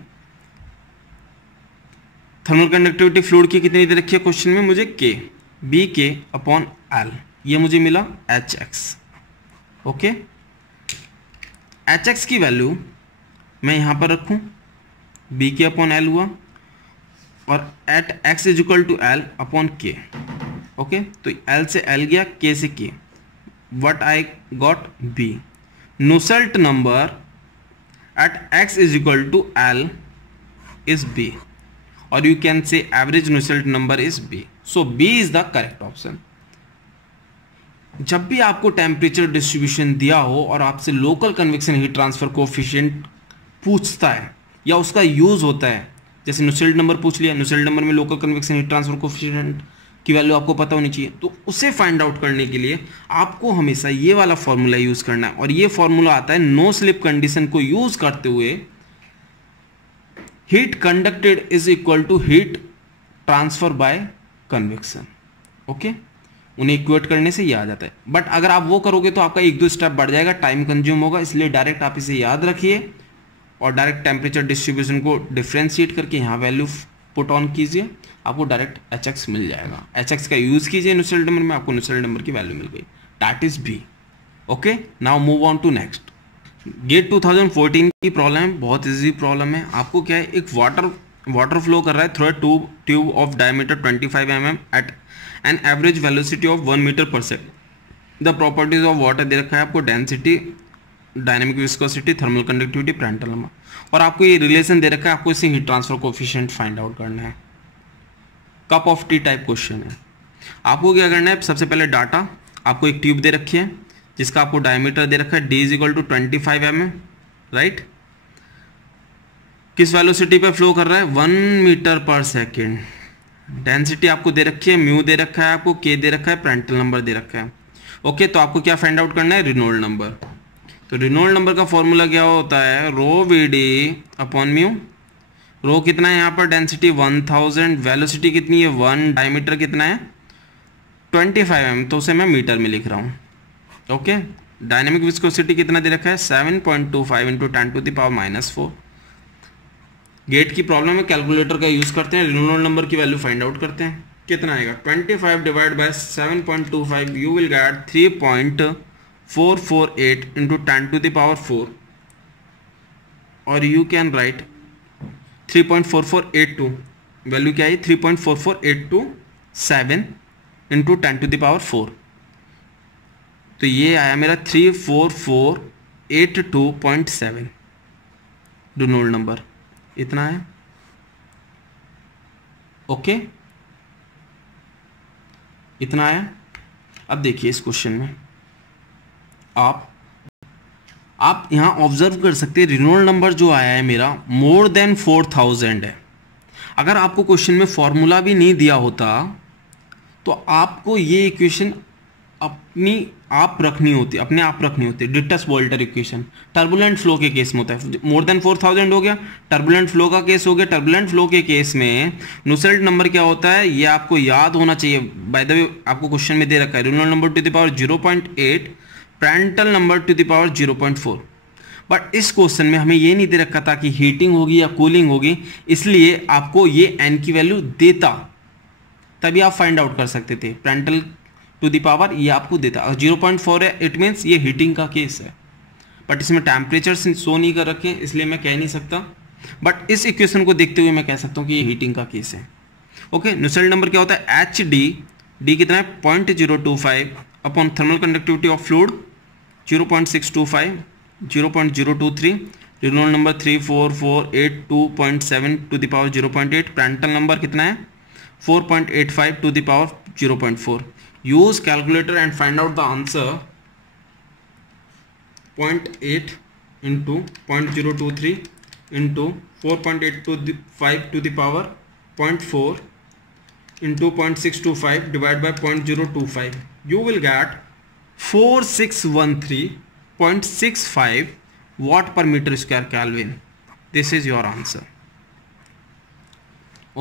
Thermal conductivity fluid की कितनी दे रखी है क्वेश्चन में मुझे, के, बी के अपॉन एल, ये मुझे मिला H x. Okay, H X की वैल्यू मैं यहां पर रखूं, बी के अपॉन एल हुआ, और at X is equal to L upon K. Okay, तो एल से एल गया, के से K, what I got B. Nusselt number at X is equal to L is B, और you can say average Nusselt number is B. So B is the correct option. जब भी आपको temperature distribution दिया हो और आपसे local convection heat transfer coefficient पूछता है या उसका यूज होता है, जैसे नुसेल्ट नंबर पूछ लिया, नुसेल्ट नंबर में local convection heat transfer coefficient की वैल्यू आपको पता होनी चाहिए, तो उसे फाइंड आउट करने के लिए आपको हमेशा ये वाला फॉर्मूला यूज करना है। और ये फॉर्मूला आता है नो स्लिप कंडीशन को यूज करते हुए, heat conducted is equal to heat transfer by convection. Okay, उन्हें इक्वेट करने से ये आ जाता है, बट अगर आप वो करोगे तो आपका एक दो स्टेप बढ़ जाएगा, टाइम कंज्यूम होगा, इसलिए डायरेक्ट आप इसे याद रखिए और डायरेक्ट टेम्परेचर डिस्ट्रीब्यूशन को डिफ्रेंशिएट करके यहाँ वैल्यू पुट ऑन कीजिए, आपको डायरेक्ट एच एक्स मिल जाएगा। एच एक्स का यूज कीजिए नुसेल्ट नंबर में, आपको नुसेल्ट नंबर की वैल्यू मिल गई, that is B. Okay, now move on to next. Gate 2014 की प्रॉब्लम है, बहुत इजी प्रॉब्लम है। आपको क्या है, एक वाटर फ्लो कर रहा है through a tube of diameter 25 mm at an average velocity of 1 metre per second. The properties of water दे रखा है आपको, density, dynamic viscosity, thermal conductivity, Prandtl number, और आपको ये रिलेशन दे रखा है, आपको इसे heat transfer coefficient find out करना है। Cup of tea type question है। आपको क्या करना है, सबसे पहले डाटा, आपको एक ट्यूब दे रखी है जिसका आपको डायमीटर दे रखा है d is equal to 25 mm, right. किस वेलोसिटी पे फ्लो कर रहा है, 1 मीटर पर सेकेंड। डेंसिटी आपको दे रखी है, म्यू दे रखा है, आपको के दे रखा है, प्रांटल नंबर दे रखा है। ओके, तो आपको क्या फाइंड आउट करना है, रेनॉल्ड नंबर। तो रेनॉल्ड नंबर का फॉर्मूला क्या होता है, rho V D upon mu. रो कितना है यहाँ पर, डेंसिटी 1000, वेलोसिटी कितनी है 1, डायमीटर कितना है 25 mm, तो उसे मैं मीटर में लिख रहा हूँ। ओके, डायनेमिक विस्कोसिटी कितना दे रखा है 7.25 इंटू 10⁻⁻⁴। गेट की प्रॉब्लम में कैलकुलेटर का यूज करते हैं, रेनॉल्ड नंबर की वैल्यू फाइंड आउट करते हैं। कितना आएगा, 25 divide by 7.25, you will gate 3.448 into 10⁻⁴, और यू कैन राइट 3.4482, वैल्यू क्या है 3.4487 इंटू 10⁻⁴, तो ये आया मेरा 34482.7 रेनॉल्ड नंबर, इतना है। ओके, इतना आया। अब देखिए इस क्वेश्चन में आप यहां ऑब्जर्व कर सकते हैं, रेनॉल्ड नंबर जो आया है मेरा मोर देन 4000 है। अगर आपको क्वेश्चन में फॉर्मूला भी नहीं दिया होता तो आपको ये इक्वेशन अपने आप रखनी होती, Dittus Walter equation. Turbulent flow के केस में होता है, मोर देन 4000 हो गया, टर्बुलेंट फ्लो का केस हो गया। टर्बुलेंट फ्लो के केस में नुसेल्ट नंबर क्या होता है, ये आपको याद होना चाहिए। बाय द वे आपको क्वेश्चन में दे रखा है Reynold number to the power 0.8, Prandtl number to the power 0.4, but इस क्वेश्चन में हमें ये नहीं दे रखा था कि हीटिंग होगी या कूलिंग होगी, इसलिए आपको ये एन की वैल्यू देता, तभी आप फाइंड आउट कर सकते थे। प्रांटल टू दी पावर ये आपको देता, 0.4 है, इट मीन्स ये हीटिंग का केस है, बट इसमें टेम्परेचर शो नहीं कर रखे, इसलिए मैं कह नहीं सकता, बट इस इक्वेशन को देखते हुए मैं कह सकता हूँ कि ये हीटिंग का केस है। ओके, नुसेल्ट नंबर क्या होता है एच डी कितना है 0.025 upon thermal conductivity of fluid 0.625 0.023, Reynold number 34482.7 to the power 0.8, Prandtl number कितना है 4.85 to the power 0.4. Use calculator and find out the answer. 0.8 into 0.023 into 4.825 to the power 0.4 into 0.625 divided by 0.025, you will get 4613.65 watt per meter square Kelvin. This is your answer.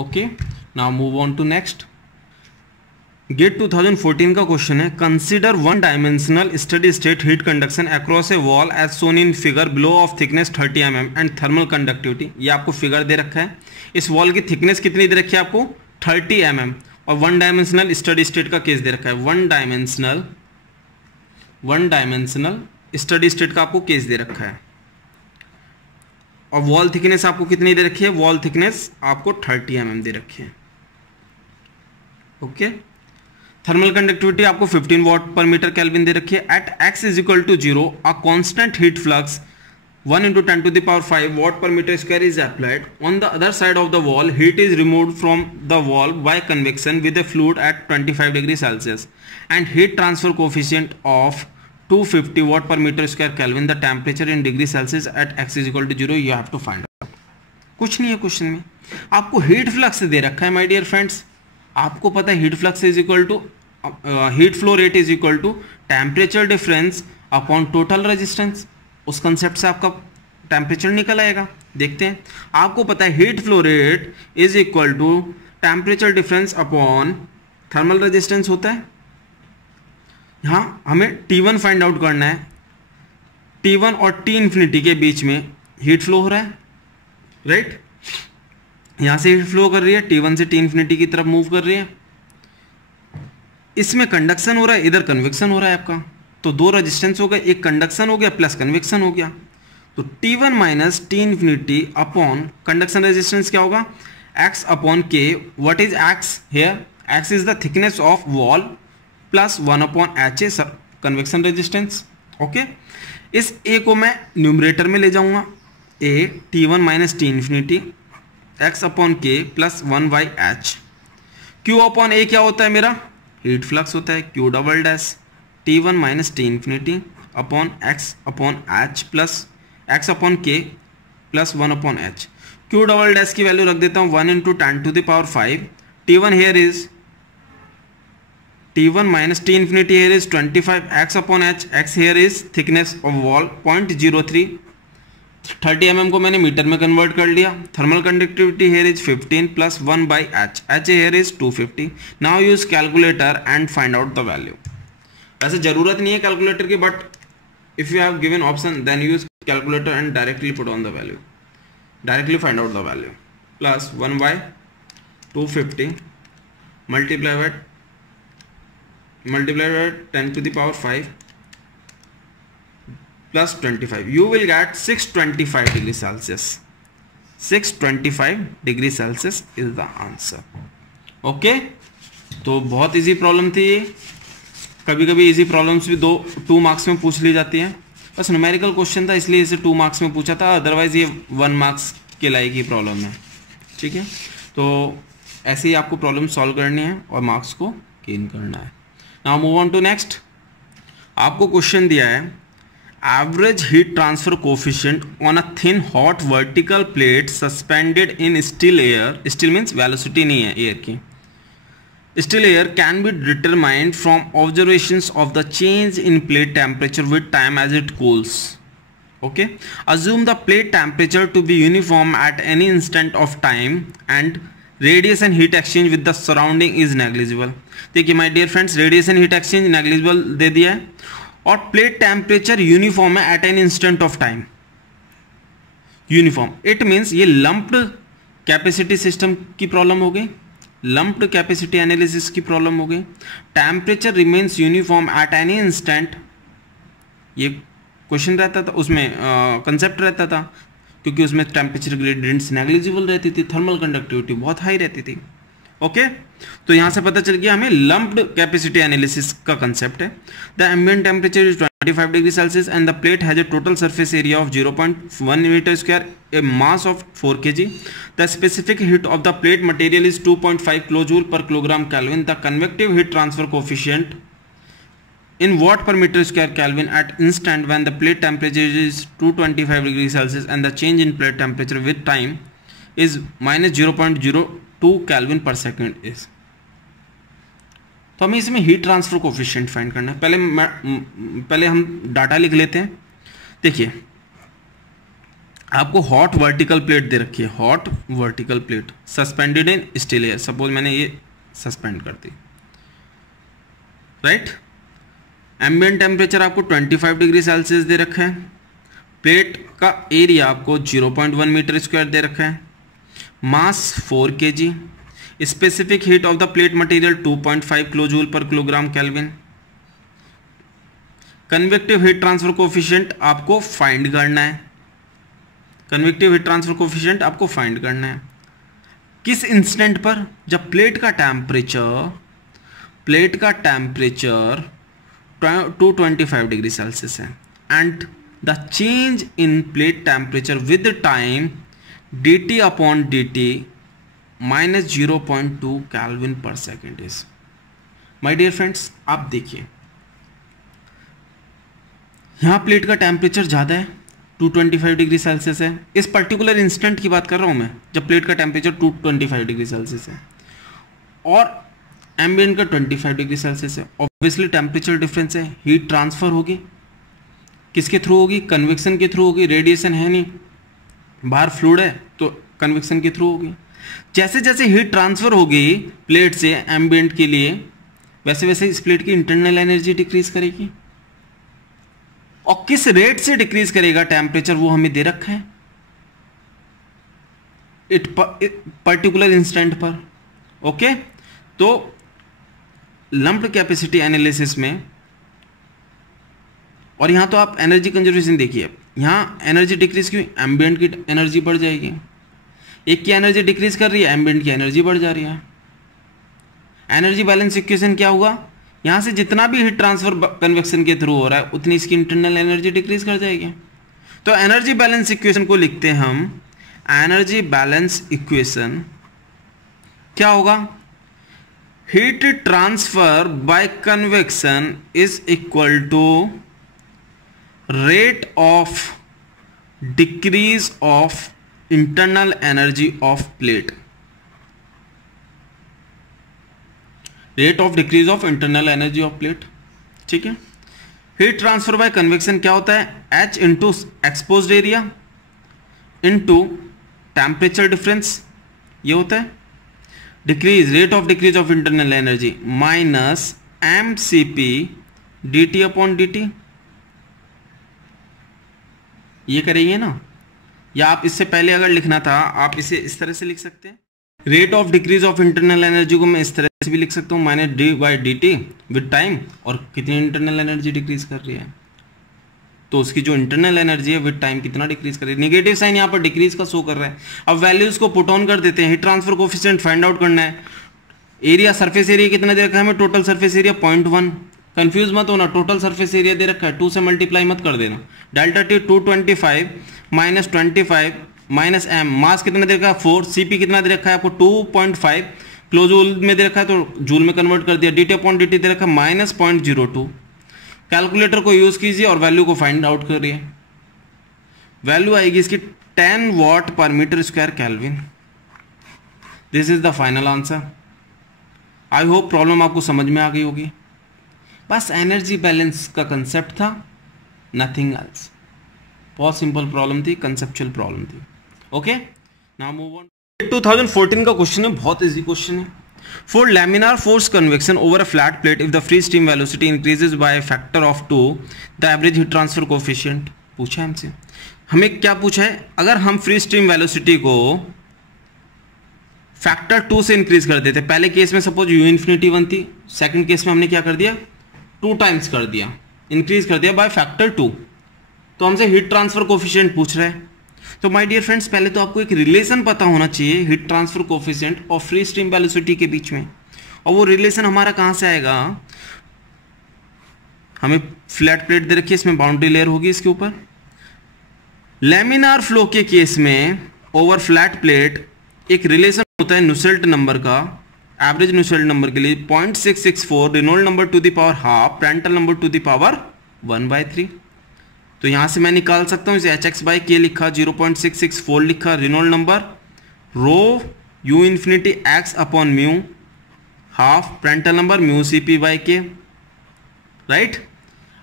Okay, now move on to next. Gate 2014 का question है, consider one dimensional steady state heat conduction across a wall as shown in figure below of thickness 30 mm and thermal conductivity. ये आपको figure दे रखा है. इस wall की thickness कितनी दे रखी है आपको 30 mm और वन डायमेंशनल स्टडी स्टेट का केस दे रखा है. वन डायमेंशनल स्टडी स्टेट का आपको केस दे रखा है और वॉल थिकनेस आपको कितनी दे रखी है, वॉल थिकनेस आपको 30 mm दे रखी है. ओके, थर्मल कंडक्टिविटी आपको 15 वॉट पर मीटर केल्विन दे रखी है. At x is equal to 0 a constant heat flux 1 into 10 to the power 5 watt per meter square is applied. On the other side of the wall, heat is removed from the wall by convection with a fluid at 25 degrees Celsius and heat transfer coefficient of 250 watt per meter square Kelvin. The temperature in degree Celsius at x is equal to 0. You have to find out. कुछ नहीं है question में, आपको heat flux दे रखा है my dear friends. आपको पता है heat flux is equal to heat flow rate is equal to temperature difference upon total resistance. उस कंसेप्ट से आपका टेम्परेचर निकल आएगा. देखते हैं, आपको पता है heat flow rate is equal to temperature difference upon thermal resistance होता है. यहाँ हमें T1 फाइंड आउट करना है. T1 और T इन्फिनिटी के बीच में हीट फ्लो हो रहा है, राइट. यहाँ से हीट फ्लो कर रही है, T1 से T इन्फिनिटी की तरफ मूव कर रही है. इसमें कंडक्शन हो रहा है, इधर कन्वेक्शन हो रहा है आपका. तो दो रेजिस्टेंस हो गए, एक कंडक्शन हो गया प्लस कन्वेक्शन हो गया. तो T1 minus T infinity upon conduction resistance क्या होगा x upon k. What is x here? x is the thickness of wall plus 1 upon h A convection resistance. Okay, इस a को मैं न्यूमरेटर में ले जाऊंगा. a T1 minus T infinity x upon k plus 1 by h. q upon a क्या होता है मेरा? हीट फ्लक्स होता है. q double dash T1 minus T infinity upon x upon h plus x upon k plus 1 upon h. q double dash की value रख देता हूँ 1 into 10 to the power 5. T1 here is T1 minus T infinity here is 25 x upon h. x here is thickness of wall 0.03. 30 mm को मैंने metre में convert कर लिया. Thermal conductivity here is 15 plus 1 by h. h here is 250. Now use calculator and find out the value. वैसे जरूरत नहीं है calculator की, but if you have given option then use calculator and directly put on the value, directly find out the value. Plus 1 by 250 multiply by 10 to the power 5 plus 25. You will get 625 degrees Celsius. 625 degree Celsius is the answer. Okay, तो बहुत easy problem थी ये. कभी कभी easy problems भी 2 marks में पूछ ली जाती हैं. बस न्यूमेरिकल क्वेश्चन था इसलिए इसे 2 मार्क्स में पूछा था, अदरवाइज ये 1 मार्क्स के लायक की प्रॉब्लम है. ठीक है, तो ऐसे ही आपको प्रॉब्लम सॉल्व करनी है और मार्क्स को गेन करना है. Now move on to next. आपको क्वेश्चन दिया है average heat transfer coefficient on a thin hot vertical plate suspended in still air. Still means velocity नहीं है एयर की. Still air can be determined from observations of the change in plate temperature with time as it cools. Okay, assume the plate temperature to be uniform at any instant of time and radiation heat exchange with the surrounding is negligible. देखिए my dear friends, radiation heat exchange negligible दे दिया है और plate temperature uniform है at any instant of time. Uniform it means ये lumped capacity system की problem हो गई, lumped capacity analysis की प्रॉब्लम हो गई. Temperature remains uniform at any instant, ये क्वेश्चन रहता था, उसमें कंसेप्ट रहता था क्योंकि उसमें टेम्परेचर ग्रेडियंट्स नेग्लिजिबल रहती थी, थर्मल कंडक्टिविटी बहुत हाई रहती थी. ओके तो यहां से पता चल गया हमें लंप्ड कैपेसिटी एनालिसिस का कंसेप्ट है। The ambient temperature is 25 degree Celsius and the plate has a total surface area of 0.1 metre square, a mass of 4 kg. The specific heat of the plate material is 2.5 kilojoule per kilogram kelvin. The convective heat transfer coefficient in watt per meter square Kelvin at instant when the plate temperature is 225 degrees Celsius and the change in plate temperature with time is minus 0.02 Kelvin per second is. तो हमें इसमें heat transfer coefficient find करना है। पहले हम data लिख लेते हैं। देखिए आपको हॉट वर्टिकल प्लेट दे रखी है, हॉट वर्टिकल प्लेट सस्पेंडेड इन स्टील एयर। सपोज मैंने ये सस्पेंड कर दी, राइट। एम्बिएंट टेम्परेचर आपको 25 डिग्री सेल्सियस दे रखा है, प्लेट का एरिया आपको 0.1 मीटर स्क्वायर दे रखा है, mass 4 kg, specific heat of the plate material 2.5 kilojoule per kilogram kelvin. Convective heat transfer coefficient आपको फाइंड करना है, कन्वेक्टिव हीट ट्रांसफर कोफिशिएंट आपको फाइंड करना है किस इंस्टेंट पर, जब प्लेट का टेम्परेचर 225 डिग्री सेल्सियस है and the change in plate temperature with time dt upon dt minus 0.2 kelvin per second is. My dear friends आप देखिए यहां प्लेट का टेम्परेचर ज़्यादा है, 225 डिग्री सेल्सियस है। इस पर्टिकुलर इंस्टेंट की बात कर रहा हूं मैं जब प्लेट का टेम्परेचर 225 डिग्री सेल्सियस है और एम्बिएंट का 25 डिग्री सेल्सियस है। ऑब्वियसली टेम्परेचर डिफरेंस है, हीट ट्रांसफर होगी किसके थ्रू होगी, कन्वेक्शन के थ्रू होगी। रेडिएशन है नहीं, बाहर फ्लूइड है तो कन्वेक्शन के थ्रू होगी। जैसे जैसे हीट ट्रांसफर होगी प्लेट से एम्बिएंट के लिए वैसे वैसे इस प्लेट की इंटरनल एनर्जी डिक्रीज करेगी। और किस रेट से डिक्रीज करेगा टेम्परेचर वो हमें दे रखा है पर्टिकुलर इंस्टेंट पर। ओके तो लंप्ड कैपेसिटी एनालिसिस में, और यहां तो आप एनर्जी कंजर्वेशन देखिए, यहां एनर्जी डिक्रीज क्यों, एम्बिएंट की एनर्जी बढ़ जाएगी। एक की एनर्जी डिक्रीज कर रही है, एम्बिएंट की एनर्जी बढ़ जा रही है। एनर्जी बैलेंस इक्वेशन क्या हुआ, यहां से जितना भी हीट ट्रांसफर कन्वेक्शन के थ्रू हो रहा है उतनी इसकी इंटरनल एनर्जी डिक्रीज कर जाएगी। तो एनर्जी बैलेंस इक्वेशन को लिखते हैं हम, एनर्जी बैलेंस इक्वेशन क्या होगा, heat transfer by convection is equal to rate of decrease of internal energy of plate, rate of decrease of internal energy of plate. ठीक है, हीट ट्रांसफर बाय कन्वेक्शन क्या होता है, H into exposed area into temperature difference, ये होता है decrease, rate of decrease of internal energy minus mCp dt upon dt। ये करेंगे ना, या आप इससे पहले अगर लिखना था आप इसे इस तरह से लिख सकते हैं, rate of decrease of internal energy को मैं इस तरह से भी लिख सकता हूँ minus D by D T with time, और कितनी इंटरनल एनर्जी डिक्रीज कर रही है तो उसकी जो इंटरनल एनर्जी है विद टाइम कितना डिक्रीज कर रही है। नेगेटिव साइन यहाँ पर डिक्रीज का शो कर रहा है। अब वैल्यूज को पुट ऑन कर देते हैं, heat transfer coefficient find out करना है। एरिया सरफेस एरिया कितना दे रखा है हमें, टोटल सरफेस एरिया 0.1, कंफ्यूज मत होना, टोटल सरफेस एरिया दे रखा है, 2 से मल्टीप्लाई मत कर देना। Delta T 225 minus 25 minus M, mass कितना दे रखा है 4, सीपी कितना दे रखा है आपको 2.5 किलो जूल में दे रखा है तो जूल में कन्वर्ट कर दिया, dt अपॉन dt दे रखा है माइनस 0.02। कैलकुलेटर को यूज कीजिए और वैल्यू को फाइंड आउट करिए। वैल्यू आएगी इसकी 10 watt per metre square Kelvin. This is the final answer. I hope problem आपको समझ में आ गई होगी। बस एनर्जी बैलेंस का कंसेप्ट था, नथिंग एल्स। बहुत सिंपल प्रॉब्लम थी, कंसेप्चुअल प्रॉब्लम थी। Okay, now move on. 2014 का क्वेश्चन है, बहुत इजी क्वेश्चन है। For laminar force convection over a flat plate if the free stream velocity increases by a factor of 2 the average heat transfer coefficient. पूछा है हमसे, हमें क्या पूछा है, अगर हम फ्री स्ट्रीम वेलोसिटी को फैक्टर 2 से इंक्रीज कर देते, पहले केस में सपोज u इन्फिनिटी 1 थी, सेकंड केस में हमने क्या कर दिया 2 टाइम्स कर दिया, इंक्रीज कर दिया बाय फैक्टर 2, तो हमसे हीट ट्रांसफर कोफिशिएंट पूछ रहा है। तो माय डियर फ्रेंड्स, पहले तो आपको एक रिलेशन पता होना चाहिए हीट ट्रांसफर कोफिशिएंट और फ्री स्ट्रीम वेलोसिटी के बीच में, और वो रिलेशन हमारा कहाँ से आएगा? हमें फ्लैट प्लेट दे रखी है, इसमें बाउंड्री लेयर होगी इसके ऊपर। लैमिनार फ्लो के केस में ओवर फ्लैट प्लेट एक रिलेशन होता है नुसेल्ट नंबर का, एवरेज नुसेल्ट नंबर के लिए 0.664 Reynold number to the power half Prandtl number to the power 1/3। तो यहां से मैं निकाल सकता हूं इसे hx/k लिखा, 0.664 लिखा, Reynold number rho u infinity x upon mu half Prandtl number mu cp/k, right.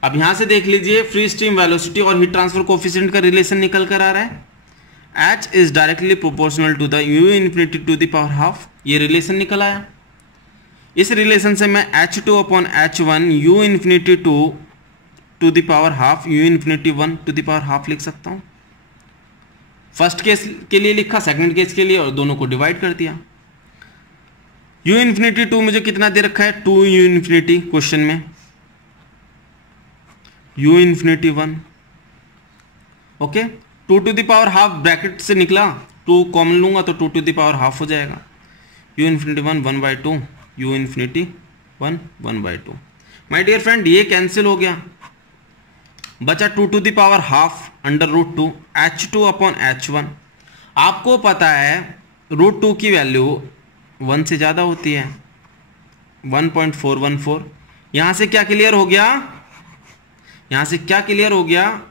अब यहां से देख लीजिए फ्री स्ट्रीम वेलोसिटी और हीट ट्रांसफर कोफिशिएंट का रिलेशन निकल कर आ रहा है, h is directly proportional to the u infinity to the power half, ये रिलेशन निकल आया। इस रिलेशन से मैं h2 upon h1 u infinity to the power half u infinity 1 to the power half लिख सकता हूं। फर्स्ट केस के लिए लिखा, सेकंड केस के लिए, और दोनों को डिवाइड कर दिया। u इंफिनिटी 2 मुझे कितना दे रखा है? 2 u इंफिनिटी क्वेश्चन में, u infinity 1, okay. 2 to the power half bracket से निकला, 2 कॉमन लूंगा तो 2 टू द पावर हाफ हो जाएगा। u infinity 1 1/2, u infinity 1 1/2। My dear friend, ये कैंसिल हो गया, बचा 2 to the power half under root 2 h2 upon h1। आपको पता है रूट 2 की वैल्यू 1 से ज़्यादा होती है, 1.414। यहाँ से क्या क्लियर हो गया? यहाँ से क्या क्लियर हो गया?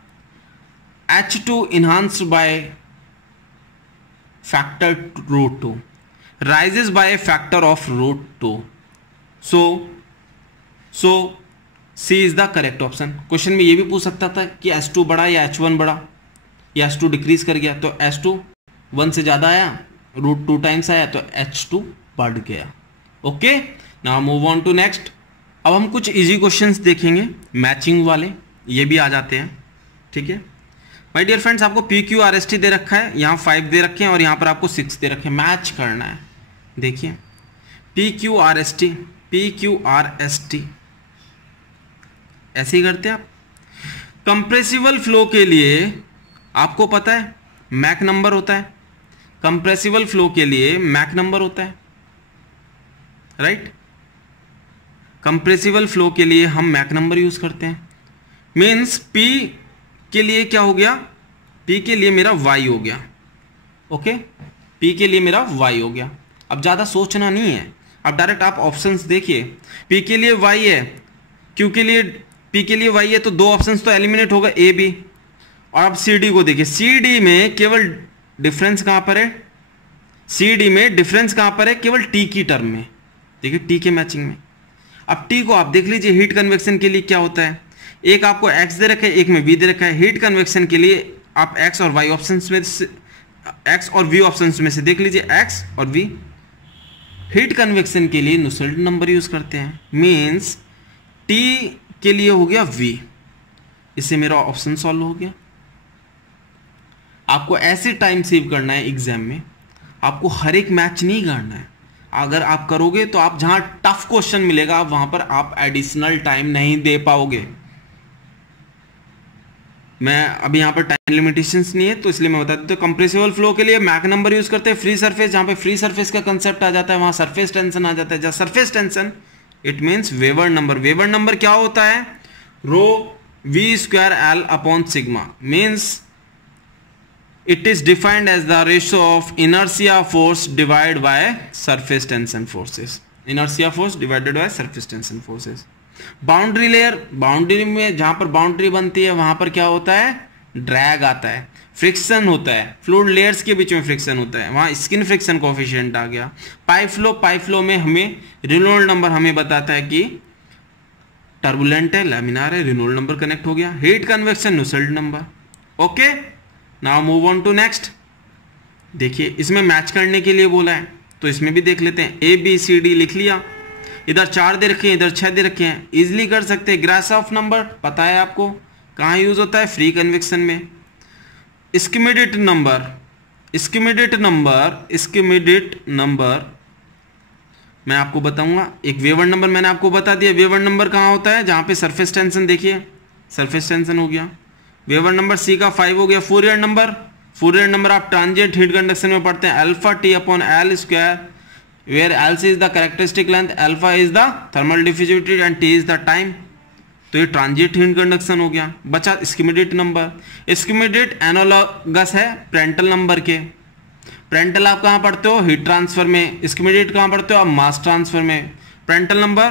h2 enhanced by factor root 2 rises by a factor of root 2, so C is the correct option. Question में ये भी पूछ सकता था कि h2 बड़ा या h1 बड़ा, या h2 डिक्रीज कर गया, तो h2 1 से ज़्यादा आया, रूट 2 टाइम्स आया, तो h2 बढ़ गया। Okay, now move on to next. अब हम कुछ इजी क्वेश्चंस देखेंगे, मैचिंग वाले, ये भी आ जाते हैं, ठीक है। माय डियर फ्रेंड्स, आपको PQRST दे रखा है, यहाँ 5 दे रखे हैं और यहाँ पर आपको 6 दे रखे हैं, मैच करना है। देखिए PQRST ऐसे ही करते हैं आप। कंप्रेसिबल फ्लो के लिए आपको पता है मैक नंबर होता है, कंप्रेसिबल फ्लो के लिए मैक नंबर होता है, राइट। कंप्रेसिबल फ्लो के लिए हम मैक नंबर यूज करते हैं। मीन्स P के लिए क्या हो गया? P के लिए मेरा Y हो गया, ओके। P के लिए मेरा Y हो गया। अब ज़्यादा सोचना नहीं है, अब डायरेक्ट आप ऑप्शंस देखिए। P के लिए Y है, Q के लिए P के लिए Y है, तो 2 ऑप्शंस तो एलिमिनेट होगा, A B। और अब CD को देखिए, CD में केवल डिफरेंस कहाँ पर है? CD में डिफरेंस कहाँ पर है? केवल T की टर्म में, देखिए T के मैचिंग में। अब T को आप देख लीजिए, हीट कन्वेक्शन के लिए क्या होता है? एक आपको X दे रखा है, एक में V दे रखा है। हीट कन्वेक्शन के लिए आप X और Y ऑप्शंस में से, X और V ऑप्शंस में से देख लीजिए X और V। हीट कन्वेक्शन के लिए नुसेल्ट नंबर यूज करते हैं, मीन्स T के लिए हो गया V। इससे मेरा ऑप्शन सॉल्व हो गया। आपको ऐसे टाइम सेव करना है एग्जाम में, आपको हर एक मैच नहीं करना है। अगर आप करोगे तो आप जहां टफ क्वेश्चन मिलेगा वहां पर आप एडिशनल टाइम नहीं दे पाओगे। मैं अभी यहां पर टाइम लिमिटेशंस नहीं है तो इसलिए मैं बता देता हूं। कंप्रेसिबल फ्लो के लिए मैक नंबर यूज करते हैं। फ्री सरफेस, जहां पे फ्री सरफेस का कंसेप्ट आ जाता है वहां सरफेस टेंशन आ जाता है। जहां surface tension it means Weber number. Weber number क्या होता है? Rho V²L upon sigma, means it is defined as the ratio of inertia force divided by surface tension forces. Inertia force divided by surface tension forces. Boundary layer, boundary में जहां पर boundary बनती है वहां पर क्या होता है? ड्रैग आता है, फ्रिक्शन होता है, फ्लूइड लेयर्स के बीच में फ्रिक्शन होता है, वहां स्किन फ्रिक्शन कोएफिशिएंट आ गया। पाइप फ्लो में हमें रेनॉल्ड नंबर हमें बताता है कि टर्बुलेंट है, लैमिनार है, रेनॉल्ड नंबर कनेक्ट हो गया। Heat convection Nusselt number. Okay, now move on to next. देखिए इसमें मैच करने के लिए बोला है तो इसमें भी देख लेते हैं। ABCD लिख लिया, इधर 4 दे रखे हैं, इधर 6 दे रखे हैं, इजिली कर सकते हैं। ग्रासॉफ नंबर पता है आपको कहाँ यूज होता है? फ्री कन्वेक्शन में। स्किमेडिट नंबर मैं आपको बताऊंगा। एक वेवर नंबर मैंने आपको बता दिया। वेवर नंबर कहाँ होता है? जहां पे सरफेस टेंशन, देखिए सरफेस टेंशन हो गया। वेवर नंबर C का 5 हो गया। फूरियर नंबर फूरियर नंबर आप ट्रांजिएंट हीट कंडक्शन में पढ़ते हैं alpha t upon L square, where L C is the characteristic length, alpha is the thermal diffusivity and t is the time. तो ये transient heat conduction हो गया। बचा Schmidt number. Schmidt analogous है Prandtl number के। Prandtl आप कहाँ पढ़ते हो? हीट ट्रांसफर में। स्कीमेटिक कहाँ पढ़ते हो आप? मास ट्रांसफर में। प्रेंटल नंबर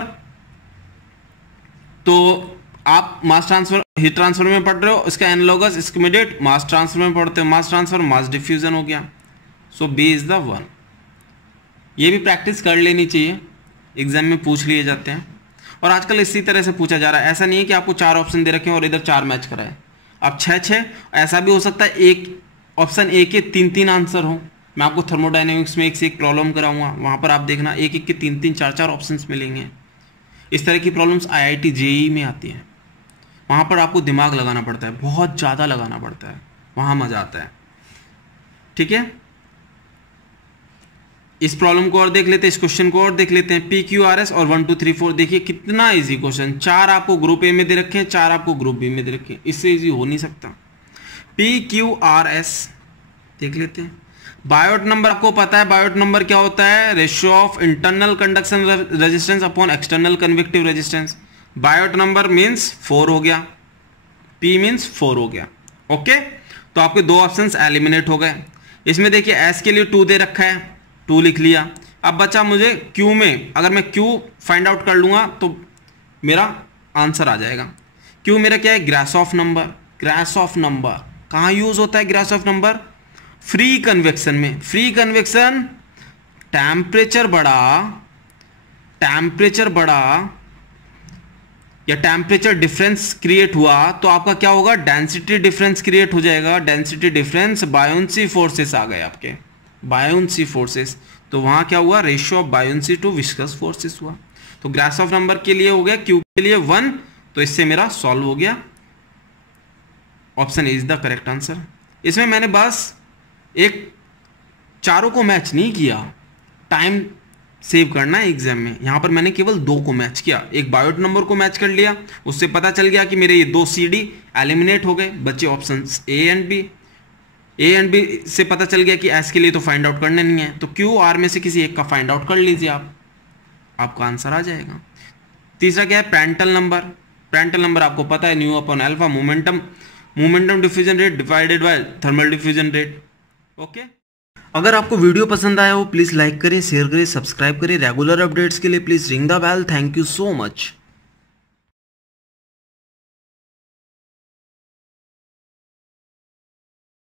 तो आप मास ट्रांसफर हीट ट्रांसफर में पढ़ रहे हो, इसका एनालॉगस स्कीमेटिक मास ट्रांसफर में पढ़ते हो। मास ट्रांसफर मास डिफ्यूजन हो गया। सो बी इज द वन। ये भी प्रैक्टिस कर लेनी चाहिए, एग्जाम में पूछ लिए जाते हैं और आजकल इसी तरह से पूछा जा रहा है। ऐसा नहीं है कि आपको 4 ऑप्शन दे रखे हैं और इधर 4 मैच कराए। अब 6-6 ऐसा भी हो सकता है एक ऑप्शन ए के 3-3 आंसर हो। मैं आपको थर्मोडायनेमिक्स में एक से एक प्रॉब्लम कराऊंगा, वहां पर आप देखना एक एक के 3-3 4-4 ऑप्शंस मिलेंगे। इस तरह की प्रॉब्लम्स IIT JEE में आती हैं। वहां पर आपको दिमाग लगाना पड़ता है, बहुत ज़्यादा लगाना पड़ता है, वहां मजा आता है। ठीक है, इस प्रॉब्लम को और देख लेते हैं, इस क्वेश्चन को और देख लेते हैं। PQRS और 1 2 3 4 देखिए कितना इजी क्वेश्चन। 4 आपको ग्रुप ए में दे रखे हैं, 4 आपको ग्रुप बी में दे रखे हैं, इससे इजी हो नहीं सकता। PQRS देख लेते हैं। बायोट नंबर आपको पता है, बायोट नंबर क्या होता है? Ratio of internal conduction resistance upon external convective resistance. Biot number means 4 हो गया, P मीन्स 4 हो गया। ओके, तो आपके 2 ऑप्शंस एलिमिनेट हो गए। इसमें देखिए S के लिए 2 दे रखा है, 2 लिख लिया। अब बचा मुझे Q में, अगर मैं Q फाइंड आउट कर लूंगा तो मेरा आंसर आ जाएगा। Q मेरा क्या है? ग्रासॉफ नंबर। ग्रासॉफ नंबर कहाँ यूज होता है? ग्रासॉफ नंबर फ्री कन्वेक्शन में। फ्री कन्वेक्शन टेम्परेचर बढ़ा या टेम्परेचर डिफरेंस क्रिएट हुआ तो आपका क्या होगा? डेंसिटी डिफरेंस क्रिएट हो जाएगा। डेंसिटी डिफरेंस बायोन्सी फोर्सेस आ गए आपके, बायोन्सी फोर्सेस। तो वहां क्या हुआ? Ratio of buoyancy to viscous forces हुआ। तो ग्रासॉफ नंबर के लिए हो गया, Q के लिए 1, तो इससे मेरा सॉल्व हो गया। Option is the correct answer. इसमें मैंने बस एक चारों को मैच नहीं किया, टाइम सेव करना है एग्जाम में। यहां पर मैंने केवल 2 को मैच किया। एक बायोट नंबर को मैच कर लिया, उससे पता चल गया कि मेरे ये 2 CD एलिमिनेट हो गए, बचे options A and B। A and B से पता चल गया कि S के लिए तो फाइंड आउट करना नहीं है, तो Q R में से किसी एक का फाइंड आउट कर लीजिए आप, आपका आंसर आ जाएगा। तीसरा क्या है? Prandtl number. प्रेंटल नंबर आपको पता है, nu upon alpha, momentum diffusion rate divided by thermal diffusion rate. Okay, अगर आपको वीडियो पसंद आया हो प्लीज़ लाइक करें, शेयर करें, सब्सक्राइब करें। रेगुलर अपडेट्स के लिए please ring the bell. Thank you so much.